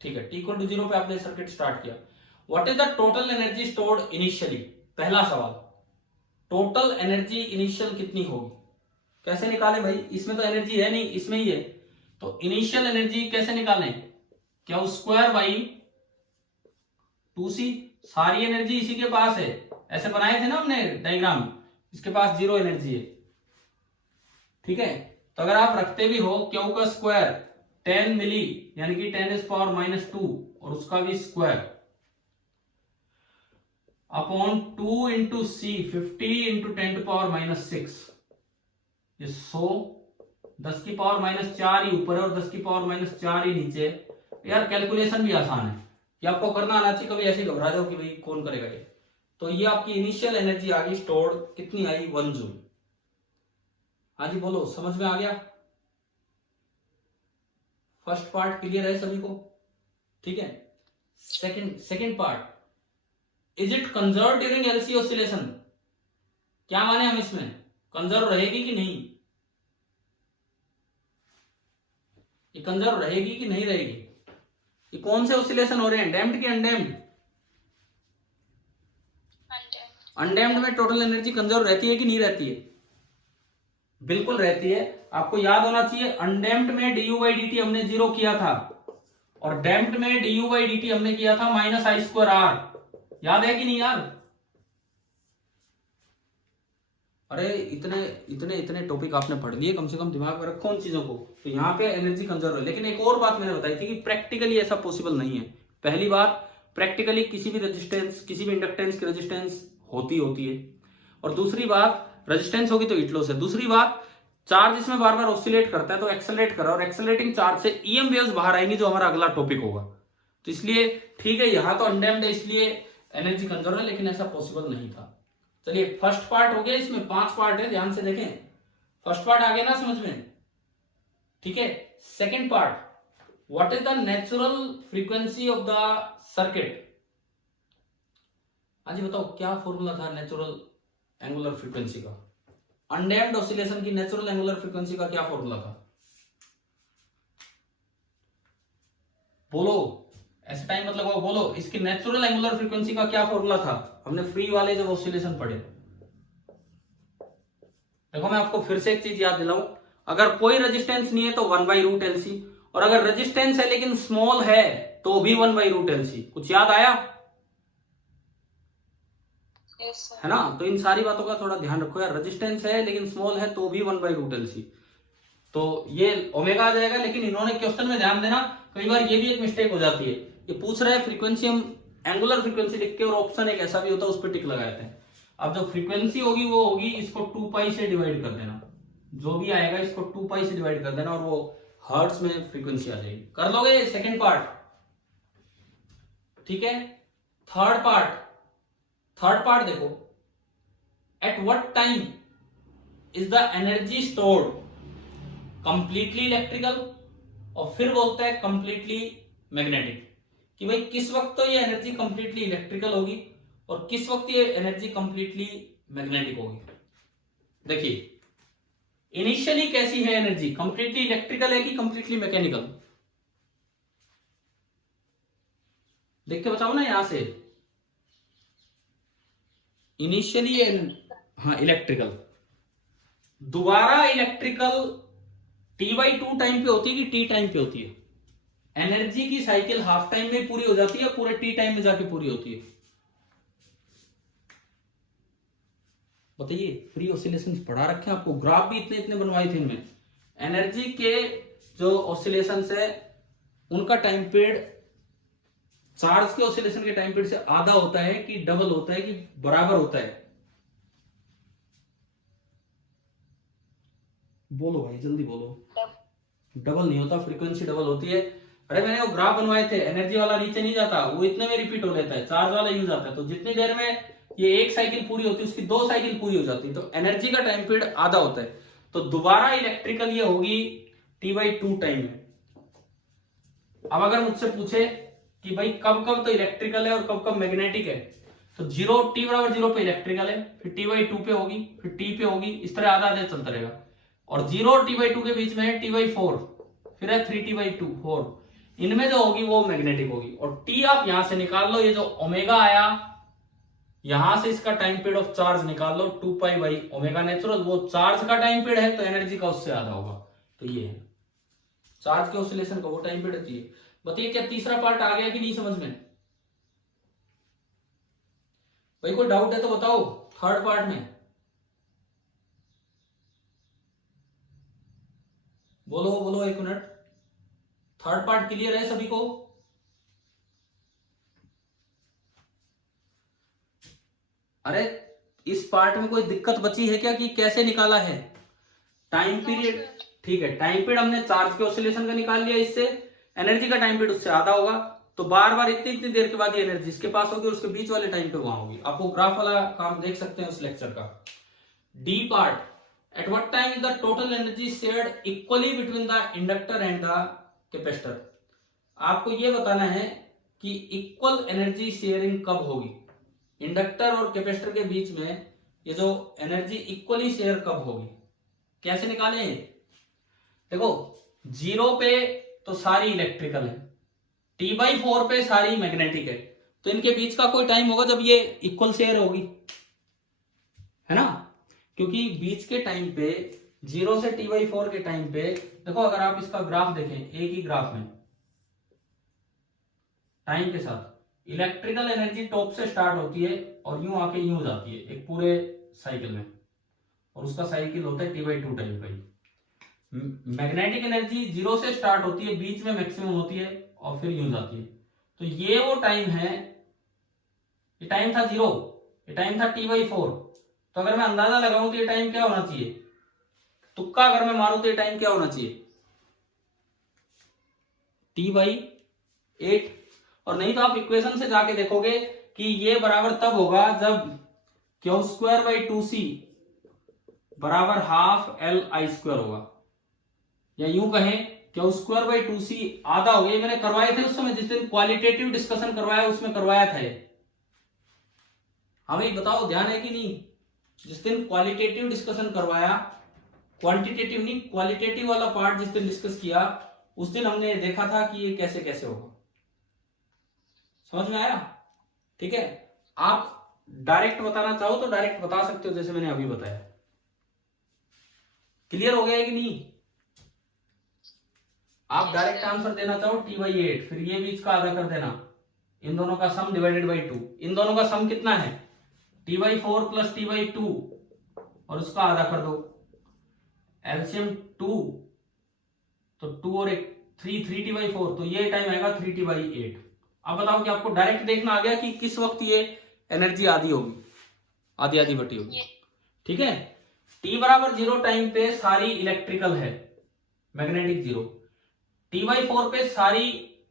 ठीक है, टी इक्वल टू 0 पे आपने सर्किट स्टार्ट किया। What is the total energy stored initially? पहला सवाल, टोटल एनर्जी इनिशियल कितनी होगी? कैसे निकालें भाई, इसमें तो एनर्जी है नहीं, इसमें ही है। तो इनिशियल एनर्जी कैसे निकालें? क्या स्क्वायर बाई 2c। सारी एनर्जी इसी के पास है, ऐसे बनाए थे ना हमने डायग्राम, इसके पास 0 एनर्जी है। ठीक है, तो अगर आप रखते भी हो क्यू का स्क्वायर 10 मिली यानी कि 10⁻⁻2 और उसका भी स्क्वायर अपॉन 2 इंटू सी 50 इंटू 10⁻⁻6, ये 100, 10⁻⁻4 ही ऊपर है और 10⁻⁻4 ही नीचे। यार कैलकुलेशन भी आसान है, ये आपको करना आना चाहिए। कभी ऐसे घबरा जाओ कि भाई कौन करेगा ये। तो ये आपकी इनिशियल एनर्जी आ गई स्टोर्ड, कितनी आई? 1 जूल। हाँ जी बोलो, समझ में आ गया? फर्स्ट पार्ट क्लियर है सभी को? ठीक है, second part, is it conserve during LC oscillation? क्या माने हम इसमें, कंजर्व रहेगी कि नहीं? ये कंजर्व रहेगी कि नहीं रहेगी? ये कौन से ऑसिलेशन हो रहे हैं, डैम्प्ड कि अनडैम्प्ड? अनडैम्प्ड में टोटल एनर्जी कंजर्व रहती है कि नहीं रहती है? बिल्कुल रहती है। आपको याद होना चाहिए अनडैम्प्ड में du by dt हमने 0 किया था और डैम्प्ड में du by dt हमने किया था -I²R। याद है कि नहीं यार? अरे इतने टॉपिक आपने पढ़ लिए, कम से कम दिमाग में रखो उन चीजों को। तो यहाँ पे एनर्जी कंजर्व है। लेकिन एक और बात मैंने बताई थी कि प्रैक्टिकली ऐसा पॉसिबल नहीं है। पहली बात, प्रैक्टिकली किसी भी रेजिस्टेंस, किसी भी इंडक्टेंस की रेजिस्टेंस होती है। और दूसरी बात, रेजिस्टेंस होगी तो इट लॉस है। दूसरी बात, चार्ज इसमें बार बार ऑसिलेट करता है तो एक्सेलरेट कर रहा है, और एक्सेलरेटिंग चार्ज से ईएम वेव्स बाहर आएंगी जो हमारा अगला टॉपिक होगा। तो इसलिए ठीक है, यहाँ तो अनडैम्प्ड है इसलिए एनर्जी कंजर्व है, लेकिन ऐसा पॉसिबल नहीं था। चलिए, फर्स्ट पार्ट हो गया, इसमें 5 पार्ट है, ध्यान से देखें। फर्स्ट पार्ट आ गया ना समझ में? ठीक है, second part, what is the natural frequency of the circuit? हाँ जी बताओ, क्या फॉर्मूला था नेचुरल एंगुलर फ्रीक्वेंसी का? अनडैम्प्ड ऑसिलेशन की नेचुरल एंगुलर फ्रीक्वेंसी का क्या फॉर्मूला था? बोलो, ऐसे टाइम मत लगाओ, बोलो इसकी नेचुरल एंगुलर फ्रीक्वेंसी का क्या फॉर्मूला था? हमने फ्री वाले जब ऑसिलेशन पढ़े। देखो मैं आपको फिर से एक चीज याद दिलाऊं, अगर कोई रेजिस्टेंस नहीं है तो 1/√LC, और अगर रेजिस्टेंस है लेकिन स्मॉल है तो भी 1/√LC। कुछ याद आया? Yes, sir. है ना? तो इन सारी बातों का थोड़ा ध्यान रखो यार। रेजिस्टेंस है लेकिन स्मॉल है तो भी 1/√LC। तो ये ओमेगा आ जाएगा। लेकिन इन्होंने क्वेश्चन में ध्यान देना, कई बार ये भी एक मिस्टेक हो जाती है। ये पूछ रहा है फ्रीक्वेंसी, हम एंगुलर फ्रीक्वेंसी लिख के और ऑप्शन एक ऐसा भी होता है उस पर टिक लगा देते हैं। अब जो फ्रीक्वेंसी होगी वो होगी, इसको 2π से डिवाइड कर देना, जो भी आएगा इसको 2π से डिवाइड कर देना और वो हर्ट्ज में फ्रीक्वेंसी आ जाएगी। कर लोगे सेकेंड पार्ट? ठीक है। थर्ड पार्ट देखो, at what time is the energy stored completely electrical, और फिर बोलता है कंप्लीटली मैग्नेटिक, कि भाई किस वक्त तो ये एनर्जी कंप्लीटली इलेक्ट्रिकल होगी और किस वक्त ये एनर्जी कंप्लीटली मैग्नेटिक होगी। देखिए इनिशियली कैसी है एनर्जी, कंप्लीटली इलेक्ट्रिकल है कि कंप्लीटली मैकेनिकल? देख के बताओ ना यहां से। इनिशियली हाँ इलेक्ट्रिकल, दोबारा इलेक्ट्रिकल T/2 टाइम पे होती है कि T टाइम पे होती है? एनर्जी की साइकिल हाफ टाइम में पूरी हो जाती है, पूरे T टाइम में जाके पूरी होती है? बताइए। फ्री ऑसिलेशन पढ़ा रखे हैं आपको, ग्राफ भी इतने इतने बनवाए थे इनमें। एनर्जी के जो ऑसिलेशन है उनका टाइम पीरियड चार्ज के ऑसिलेशन के टाइम पीरियड से आधा होता है कि डबल होता है कि बराबर होता है? बोलो भाई जल्दी बोलो। डबल नहीं होता, फ्रीक्वेंसी डबल होती है। अरे मैंने वो ग्राफ बनवाए थे, एनर्जी वाला नीचे नहीं जाता, वो इतने में रिपीट हो लेता है, चार्ज वाला यूज आता है। तो जितनी देर में ये एक साइकिल पूरी होती है उसकी 2 साइकिल पूरी हो जाती है, तो एनर्जी का टाइम पीरियड आधा होता है। तो दोबारा इलेक्ट्रिकल ये होगी T/2 टाइम में। अब अगर मुझसे पूछे कि भाई कब कब तो इलेक्ट्रिकल है और कब कब मैग्नेटिक है, तो T=0 पे इलेक्ट्रिकल है, फिर T/2 पे होगी, फिर T पे होगी, इस तरह आधा आधा चलता रहेगा। और 0 और T/2 के बीच में है T/4, फिर है 3T/2 4, इनमें जो होगी वो मैग्नेटिक होगी। और T आप यहां से निकाल लो, ये जो ओमेगा आया यहां से इसका टाइम पीरियड ऑफ चार्ज निकाल लो, 2π/ओमेगा नेचुरल, वो चार्ज का टाइम पीरियड है तो एनर्जी का उससे आधा होगा। तो ये है चार्ज के ऑसिलेशन का वो टाइम पीरियड होती है। बताइए क्या तीसरा पार्ट आ गया कि नहीं समझ में? भाई कोई डाउट है तो बताओ थर्ड पार्ट में। बोलो बोलो 1 मिनट। थर्ड पार्ट क्लियर है सभी को? अरे इस पार्ट में कोई दिक्कत बची है क्या कि कैसे निकाला है टाइम पीरियड? ठीक है, टाइम पीरियड हमने चार्ज के ऑसिलेशन का निकाल लिया, इससे एनर्जी का टाइम पीरियड उससे आधा होगा। तो बार बार इतनी इतनी देर के बाद ये एनर्जी इसके पास होगी और उसके बीच वाले टाइम पे वहां होगी। आपको ग्राफ वाला काम देख सकते हैं उस लेक्चर का। D part, at what time is the total energy shared equally between the inductor and the capacitor. आपको ये बताना है कि इक्वल एनर्जी शेयरिंग कब होगी इंडक्टर और कैपेसिटर के बीच में, ये जो एनर्जी इक्वली शेयर कब होगी। कैसे निकालें? देखो 0 पे तो सारी इलेक्ट्रिकल है, T/4 पे सारी मैग्नेटिक है, तो इनके बीच का कोई टाइम होगा जब ये इक्वल शेयर होगी, है ना? क्योंकि बीच के टाइम पे 0 से T/4 के टाइम पे देखो, अगर आप इसका ग्राफ देखें एक ही ग्राफ में टाइम के साथ, इलेक्ट्रिकल एनर्जी टॉप से स्टार्ट होती है और यूं आके यूं जाती है एक पूरे साइकिल में, और उसका साइकिल होता है T/2 टाइम का ही। मैग्नेटिक एनर्जी 0 से स्टार्ट होती है, बीच में मैक्सिमम होती है और फिर यूं जाती है। तो ये वो टाइम है, ये टाइम था 0, ये टाइम था T/4। तो अगर मैं अंदाजा लगाऊं तो ये टाइम क्या होना चाहिए, तुक्का अगर मैं मारूं तो ये टाइम क्या होना चाहिए, T/8। और नहीं तो आप इक्वेशन से जाके देखोगे कि ये बराबर तब होगा जब Q²/2C बराबर हाफ LI² होगा, या यूं कहें Q²/2C आधा हो गया। मैंने करवाए थे उस समय, जिस दिन क्वालिटेटिव डिस्कशन करवाया उसमें करवाया था ये। हाँ भाई बताओ ध्यान है कि नहीं? जिस दिन क्वालिटेटिव डिस्कशन करवाया, क्वांटिटेटिव नहीं क्वालिटेटिव वाला पार्ट जिस दिन डिस्कस किया, उस दिन हमने देखा था कि ये कैसे कैसे होगा। समझ में आया? ठीक है, आप डायरेक्ट बताना चाहो तो डायरेक्ट बता सकते हो, जैसे मैंने अभी बताया। क्लियर हो गया है कि नहीं? आप डायरेक्ट आंसर देना चाहो T/8, फिर ये भी इसका आधा कर देना, इन दोनों का सम डिवाइडेड बाई 2, इन दोनों का सम कितना है T/4 प्लस T/2 और उसका आधा कर दो, एलसीएम 2, तो 2 और 1 3 तो ये टाइम आएगा 3T/8। अब बताओ कि आपको डायरेक्ट देखना आ गया कि किस वक्त ये एनर्जी आधी होगी, आधी आधी बटी होगी, ठीक है। T बराबर 0 टाइम पे सारी इलेक्ट्रिकल है, मैग्नेटिक 0, T/4 पे सारी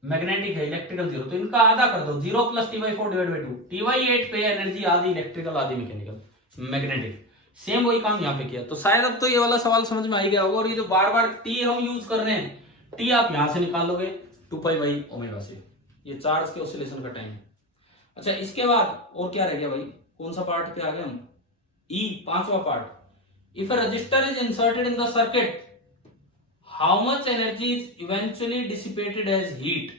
मैग्नेटिक है, इलेक्ट्रिकल 0, तो इनका आधा कर दो, 0 plus T/4 divide by 2, T/8 पे एनर्जी आधी इलेक्ट्रिकल आधी मैकेनिकल मैग्नेटिक। सेम वही काम यहाँ पे किया। तो शायद अब तो ये वाला सवाल समझ में आ गया होगा, और ये जो बार बार टी हम यूज कर रहे हैं, टी आप यहां से निकालोगे 2π/ω से, ये चार्ज के ऑसिलेशन का टाइम है। अच्छा, इसके बाद और क्या रह गया भाई, कौन सा पार्ट पे आ गए हम, ई, पांचवा part. If a resistor is inserted in the circuit, how much energy is eventually dissipated as heat.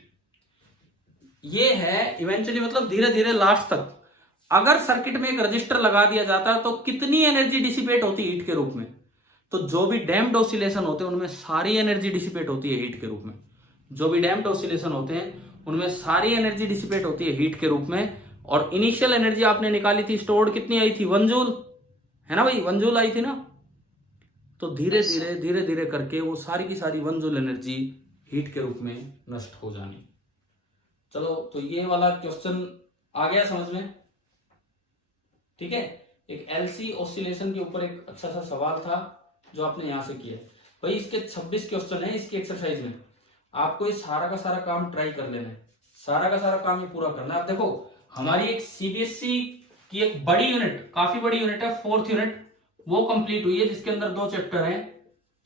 ये है इवेंचुअली मतलब धीरे धीरे लास्ट तक। अगर सर्किट में एक रजिस्टर लगा दिया जाता है तो कितनी एनर्जी डिसिपेट होती है हीट के रूप में, तो जो भी डैम्प्ड ऑसिलेशन होते हैं उनमें सारी एनर्जी डिसिपेट होती है हीट के रूप में, जो भी डैम्प्ड ऑसिलेशन होते हैं उनमें सारी एनर्जी डिसिपेट होती है हीट के रूप में। और इनिशियल एनर्जी आपने निकाली थी, स्टोर्ड कितनी आई थी, 1 जूल, है ना भाई, 1 जूल आई थी ना। तो धीरे धीरे करके वो सारी की सारी 1 जूल एनर्जी हीट के रूप में नष्ट हो जानी। चलो, तो ये वाला क्वेश्चन आ गया समझ में, ठीक है। एक एलसी ऑसिलेशन के ऊपर एक अच्छा सा सवाल था जो आपने यहां से किया भाई। इसके 26 क्वेश्चन है इसकी एक्सरसाइज में, आपको ये सारा का सारा काम ट्राई कर लेना है, सारा का सारा काम ये पूरा करना है। अब देखो, हमारी एक सीबीएसई की एक बड़ी यूनिट, काफी बड़ी यूनिट है, 4th यूनिट, वो कंप्लीट हुई है, जिसके अंदर 2 चैप्टर हैं,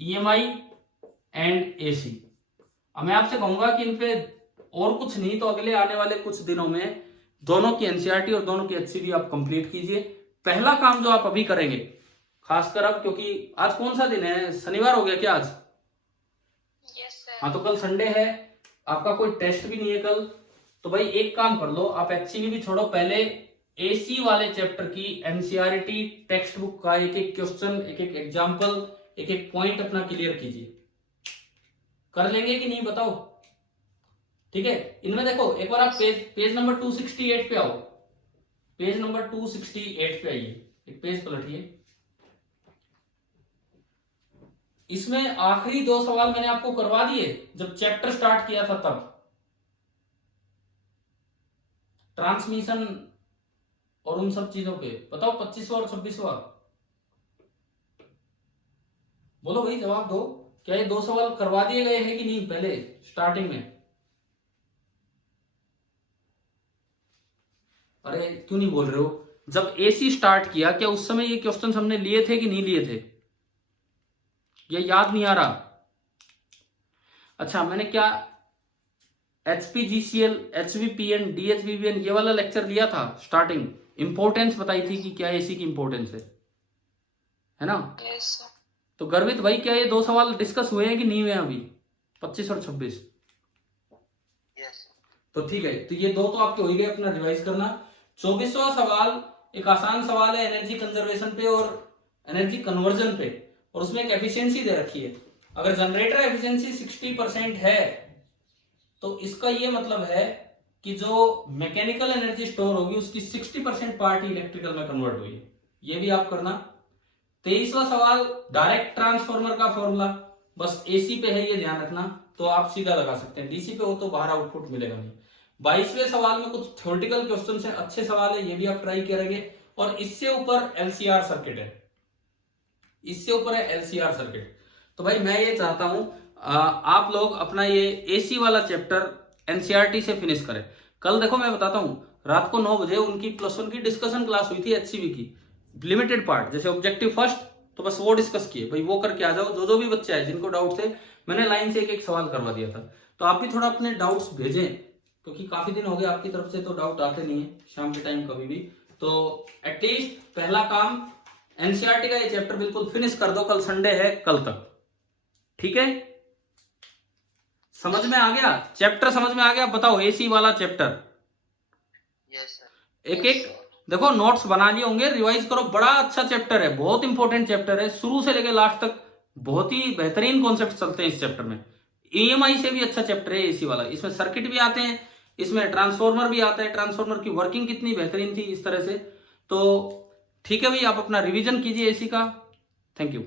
ईएमआई एंड एसी। अब मैं आपसे कहूंगा कि इन पे और कुछ नहीं तो अगले आने वाले कुछ दिनों में दोनों की एनसीईआरटी और दोनों की एचसीबी आप कंप्लीट कीजिए। पहला काम जो आप अभी करेंगे, खासकर अब, क्योंकि आज कौन सा दिन है, शनिवार हो गया क्या आज? हाँ, तो कल संडे है, आपका कोई टेस्ट भी नहीं है कल, तो भाई एक काम कर लो, आप एचसीबी भी छोड़ो, पहले एसी वाले चैप्टर की एनसीईआरटी टेक्स्ट बुक का एक एक क्वेश्चन, एक एक एग्जाम्पल, एक एक पॉइंट अपना क्लियर कीजिए। कर लेंगे कि नहीं बताओ, ठीक है। इनमें देखो, एक बार आप पेज नंबर 268 पे आओ, पेज नंबर 268 पे आइए, एक पेज पलटिए। इसमें आखिरी 2 सवाल मैंने आपको करवा दिए जब चैप्टर स्टार्ट किया था, तब ट्रांसमिशन और उन सब चीजों पे। बताओ 25वां और 26वां, बोलो भाई, जवाब दो। क्या ये 2 सवाल करवा दिए गए हैं कि नहीं पहले स्टार्टिंग में? अरे क्यों नहीं बोल रहे हो? जब एसी स्टार्ट किया, क्या उस समय ये क्वेश्चन हमने लिए थे कि नहीं लिए थे? ये याद नहीं आ रहा? अच्छा, मैंने क्या HPGCL, HVPN, DHVBN ये वाला लेक्चर लिया था स्टार्टिंग, इंपॉर्टेंस बताई थी कि क्या एसी की इंपॉर्टेंस है ना? yes, तो गर्वित भाई, क्या ये 2 सवाल डिस्कस हुए हैं कि नहीं हुए अभी, 25 और 26? yes. तो ठीक है, तो ये 2 तो आपके हो ही गए, अपना रिवाइज करना। 24वां सवाल एक आसान सवाल है एनर्जी कंजर्वेशन पे और एनर्जी कन्वर्जन पे, और उसमें एक एफिशिएंसी दे रखी है। अगर जनरेटर एफिशिएंसी 60% है तो इसका ये मतलब है कि जो मैकेनिकल एनर्जी स्टोर होगी उसकी 60% पार्ट इलेक्ट्रिकल में कन्वर्ट हुई है। ये भी आप करना। 23वां सवाल डायरेक्ट ट्रांसफार्मर का फॉर्मूला, बस एसी पे है ये ध्यान रखना, तो आप सीधा लगा सकते हैं, डीसी पे हो तो बाहर आउटपुट मिलेगा नहीं। 22वें सवाल में कुछ थ्योरेटिकल क्वेश्चन है, अच्छे सवाल है, ये भी आप ट्राई करेंगे। और इससे ऊपर एलसीआर सर्किट है, इससे ऊपर है एलसीआर सर्किट। तो भाई मैं ये चाहता हूं आप लोग अपना ये एसी वाला चैप्टर एनसीईआरटी से फिनिश करें। कल देखो मैं बताता हूं, रात को 9 बजे उनकी +1 की डिस्कशन क्लास हुई थी एचसीबी की, लिमिटेड पार्ट, जैसे ऑब्जेक्टिव फर्स्ट, तो बस वो डिस्कस किए भाई, वो करके आ जाओ। जो भी बच्चे आए जिनको डाउट थे, मैंने लाइन से एक एक सवाल करवा दिया था। तो आप भी थोड़ा अपने डाउट्स भेजें, क्योंकि काफी दिन हो गए आपकी तरफ से तो डाउट आते नहीं है शाम के टाइम कभी भी। तो एटलीस्ट पहला काम एनसीईआरटी का ये चैप्टर बिल्कुल फिनिश कर दो, कल संडे है, कल तक, ठीक है? समझ में आ गया? चैप्टर समझ में आ गया? बताओ एसी वाला चैप्टर। Yes, sir. एक एक देखो, नोट्स बना लिए होंगे, रिवाइज करो, बड़ा अच्छा चैप्टर है, बहुत इंपॉर्टेंट चैप्टर है, शुरू से लेकर लास्ट तक बहुत ही बेहतरीन कॉन्सेप्ट चलते हैं इस चैप्टर में। EMI से भी अच्छा चैप्टर है एसी वाला। इसमें सर्किट भी आते हैं, इसमें ट्रांसफॉर्मर भी आता है, ट्रांसफॉर्मर की वर्किंग कितनी बेहतरीन थी इस तरह से। तो ठीक है भाई, आप अपना रिवीजन कीजिए एसी का। Thank you.